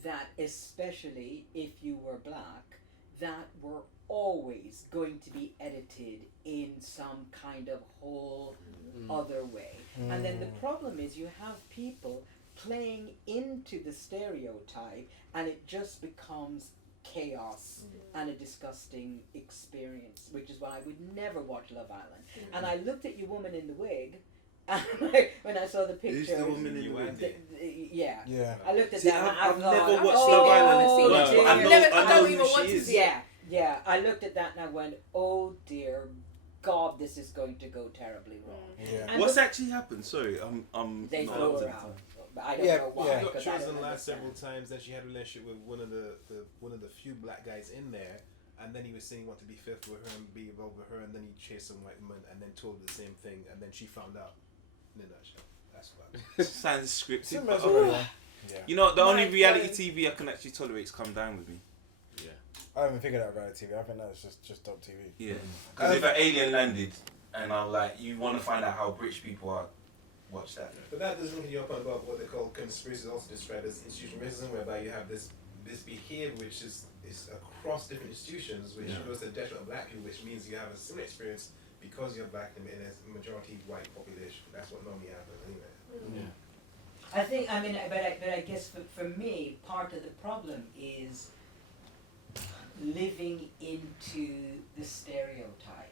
that, especially if you were black, that were always going to be edited in some kind of whole other way. And then the problem is you have people playing into the stereotype, and it just becomes chaos and a disgusting experience, which is why I would never watch Love Island. And I looked at your woman in the wig, and when I saw the picture. Who's the woman in the wig? Yeah. Yeah. I looked at See, that. I've and I never thought, watched oh, Love Island. oh, No, dear. I know even who want she to is. see it. Yeah. I looked at that and I went, oh dear God, this is going to go terribly wrong. Yeah. And What's actually happened? Sorry, I'm they not throw up to her the out. time. But I don't Yeah, know why. yeah. She got 'cause I chosen don't last understand. several times. Then she had a relationship with one of the few black guys in there, and then he was saying he wanted to be faithful with her and be involved with her, and then he chased some white woman, and then told her the same thing, and then she found out. In a nutshell, that's what. Sounds scripted. Similar but to everyone. Yeah. you know, the only My reality God. TV I can actually tolerate is Come Down With Me. I haven't figured out reality TV. I think that's just dope TV. Yeah. Because if an alien landed and I'm like, you want to find out how British people are, watch that. But that doesn't really open about what they call conspiracies, also described as institutional racism, whereby you have this behavior which is across different institutions, which goes to the detriment of black people, which means you have a similar experience because you're black in a majority white population. That's what normally happens anyway. I think, I mean, but I guess for me, part of the problem is living into the stereotype,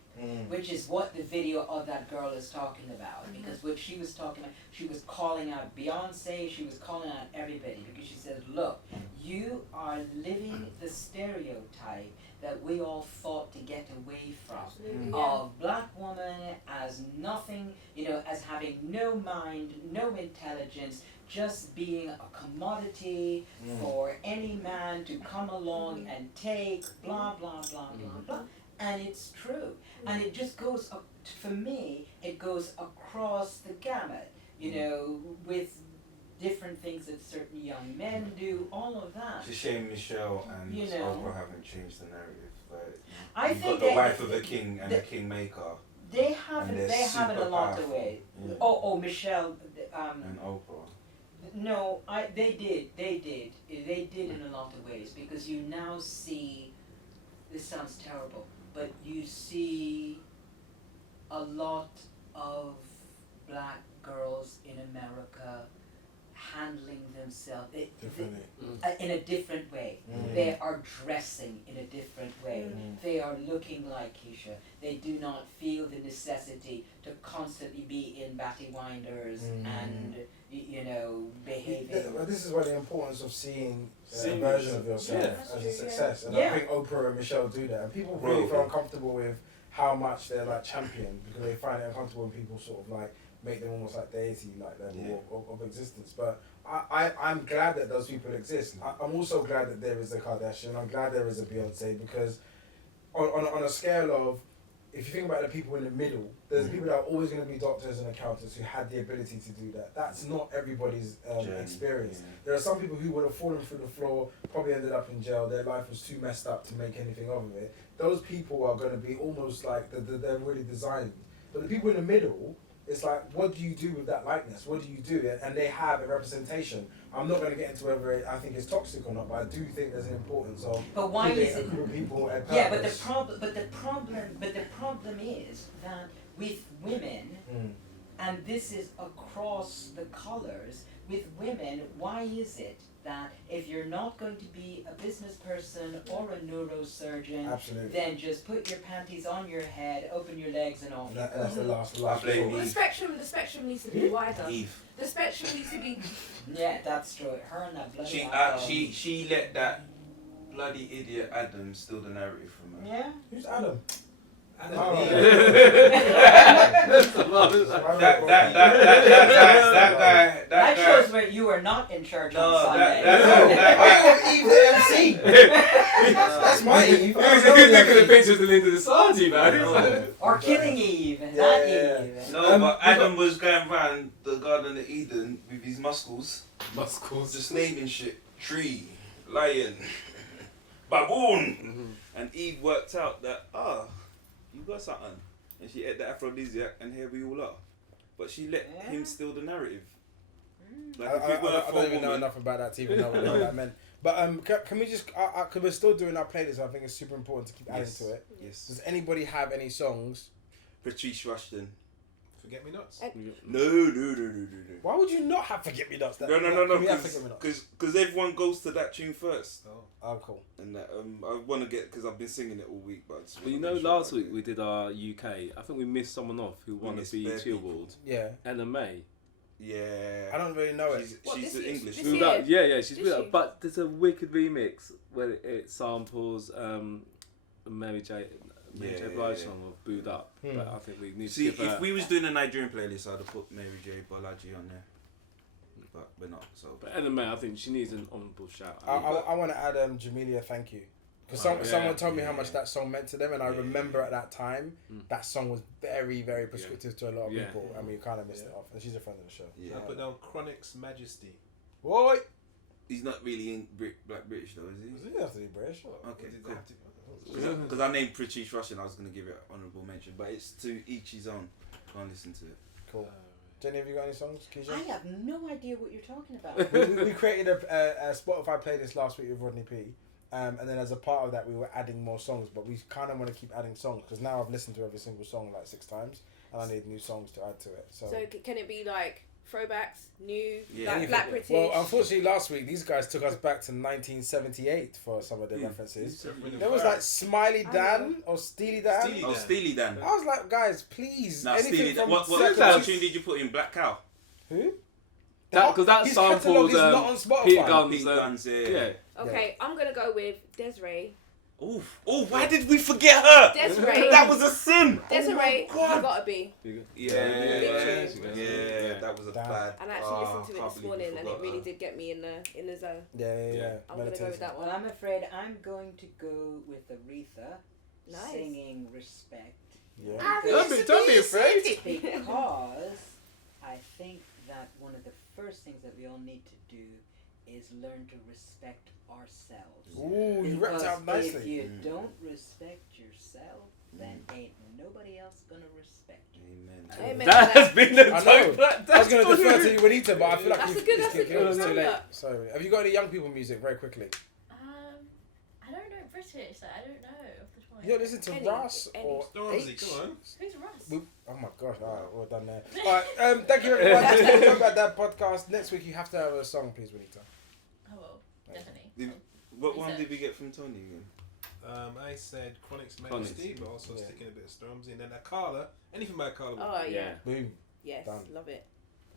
which is what the video of that girl is talking about. Because what she was talking about, she was calling out Beyonce, she was calling out everybody, because she said, look, you are living the stereotype that we all fought to get away from, Absolutely, of black woman as nothing, you know, as having no mind, no intelligence, just being a commodity for any man to come along and take, blah, blah, blah, blah, blah. And it's true. And it just goes, for me, it goes across the gamut, you know, with different things that certain young men do, all of that. It's a shame Michelle and You know. Oprah haven't changed the narrative. Like, I you've think got the wife of a king and a kingmaker They haven't. they're They haven't a super lot of powerful. ways. Yeah. Oh, Michelle. and Oprah. No, they did in a lot of ways, because you now see. This sounds terrible, but you see a lot of black girls in America handling themselves Differently. in a different way. They are dressing in a different way. They are looking like Keisha. They do not feel the necessity to constantly be in Batty Winders and, you know, behaving. But this is where the importance of seeing a Seeing version of yourself Yeah. as a success. And Yeah. I think Oprah and Michelle do that. And people Bro. really feel uncomfortable with how much they're like championed, because they find it uncomfortable when people sort of like make them almost like deity like level of existence. But I'm glad that those people exist. I'm also glad that there is a Kardashian. I'm glad there is a Beyonce, because on a scale of, if you think about the people in the middle, there's people that are always going to be doctors and accountants who had the ability to do that. That's not everybody's experience. Yeah. There are some people who would have fallen through the floor, probably ended up in jail. Their life was too messed up to make anything of it. Those people are going to be almost like they're really designed. But the people in the middle, it's like, what do you do with that likeness? What do you do? And they have a representation. I'm not going to get into whether I think it's toxic or not, but I do think there's an importance of But why giving is a it? group of people a purpose. Yeah, but the problem is that with women, and this is across the colours, with women, why is it that if you're not going to be a business person or a neurosurgeon, Absolutely. then just put your panties on your head, open your legs, and off. That's the last I blame The Eve. spectrum needs to be wider. Eve. The spectrum needs to be. Yeah, that's true. Her and that bloody. She let that bloody idiot Adam steal the narrative from her. Yeah. Who's Adam? Adam Oh. and Eve. That That guy. shows where you are not in charge on No, Sunday. that I want Eve the MC. That's my Eve. It's a good look at the pictures of Linda Sardi, man. Or killing Eve, Yeah, not yeah. Eve. No, but Adam was going round the Garden of Eden with his muscles, Muscles. just naming shit. Tree, lion, baboon. And Eve worked out that, you got something. And she ate the aphrodisiac, and here we all are. But she let him steal the narrative. Like if it I weren't for don't a even know woman- enough about that to even know what that meant. But can we just, because we're still doing our playlist, I think it's super important to keep adding Yes. to it. Yes. Does anybody have any songs? Patrice Rushton. Forget me nots. No. Why would you not have Forget Me Nots? No. Can we have Forget Me Nots? Because everyone goes to that tune first. Oh, cool. And that, I want to get, because I've been singing it all week. But, I just But wanna you know, make sure last I week do we it. did our UK. I think we missed someone off who won a missed BET bare people. award. Yeah. Ella May. Yeah. I don't really know it. What, She's this year? English. This no? year? Yeah, she's Did with she? her. But there's a wicked remix where it samples Mary J. Blige song of Booed Up. But I think we need See, to give her. if we was doing a Nigerian playlist, I'd have put Mary J. Balaji on there. But we're not, so. But Ella May, I think she needs an honourable shout. I want to add Jamelia Thank You. Because someone told me how much that song meant to them, and I remember at that time that song was very, very prescriptive to a lot of people, and we kind of missed it off. And she's a friend of the show. Yeah. I put down Chronic's Majesty. Boy, He's not really in Black British though, is he? does he have to be British? Okay, Did cool. that to- Because I named Patrice Rushton, I was going to give it honourable mention, but it's to each his own. Go and listen to it. Cool. Jenny, have you got any songs? Keisha? I have no idea what you're talking about. we created a Spotify playlist last week with Rodney P. And then as a part of that, we were adding more songs, but we kind of want to keep adding songs because now I've listened to every single song like 6 times, and I need new songs to add to it. So Can it be like throwbacks, new, Yeah. like Black British? well, unfortunately, last week these guys took us back to 1978 for some of their references. There was like Smiley Dan or Steely Dan. Steely Oh, Dan. Steely Dan. I was like, guys, please. Now, anything Steely Dan. from What Second- tune did you put in? Black Cow? Who? Because that His samples catalogue is not on Spotify. Pete Guns. Pete Guns, yeah. Yeah. Okay, I'm gonna go with Desiree. Oh, why did we forget her? Desiree. That was a sin. Desiree, Oh my God. you gotta be. Yeah, that was a Damn. bad. And I actually listened to it can't this believe we morning, and it forgot really her. did get me in the zone. Yeah. I'm gonna go with that one. Well, I'm afraid I'm going to go with Aretha Nice. singing Respect. Yeah. Don't be afraid. Because I think that one of the first things that we all need to do is learn to respect ourselves. Ooh, you wrapped it up Because if nicely. you don't respect yourself, then ain't nobody else gonna respect you. Amen. Amen. That has been the I know. top. I was going to defer to you, Juanita, but I feel like That's you've a good- it's that's a getting- good it's too late. roundup. So, have you got any young people music very quickly? I don't know British, so I don't know off the top of my You head. listen to Any- Russ any. or Stormzy, H? come on. Who's Russ? Oh my gosh, alright, well done there. Alright, thank you everyone. That's the Talk About That podcast. Next week you have to have a song, please, Juanita. Oh well, definitely. What one did we get from Tony again? I said Chronic's Chronic's. Majesty, but also Yeah. sticking a bit of Stormzy, and then Akala. Anything by Akala. Oh yeah. Boom. Yes, Done. love it.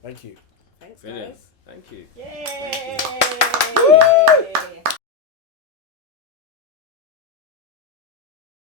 Thank you. Thanks, Brilliant. guys. Thank you. Yay! Woo!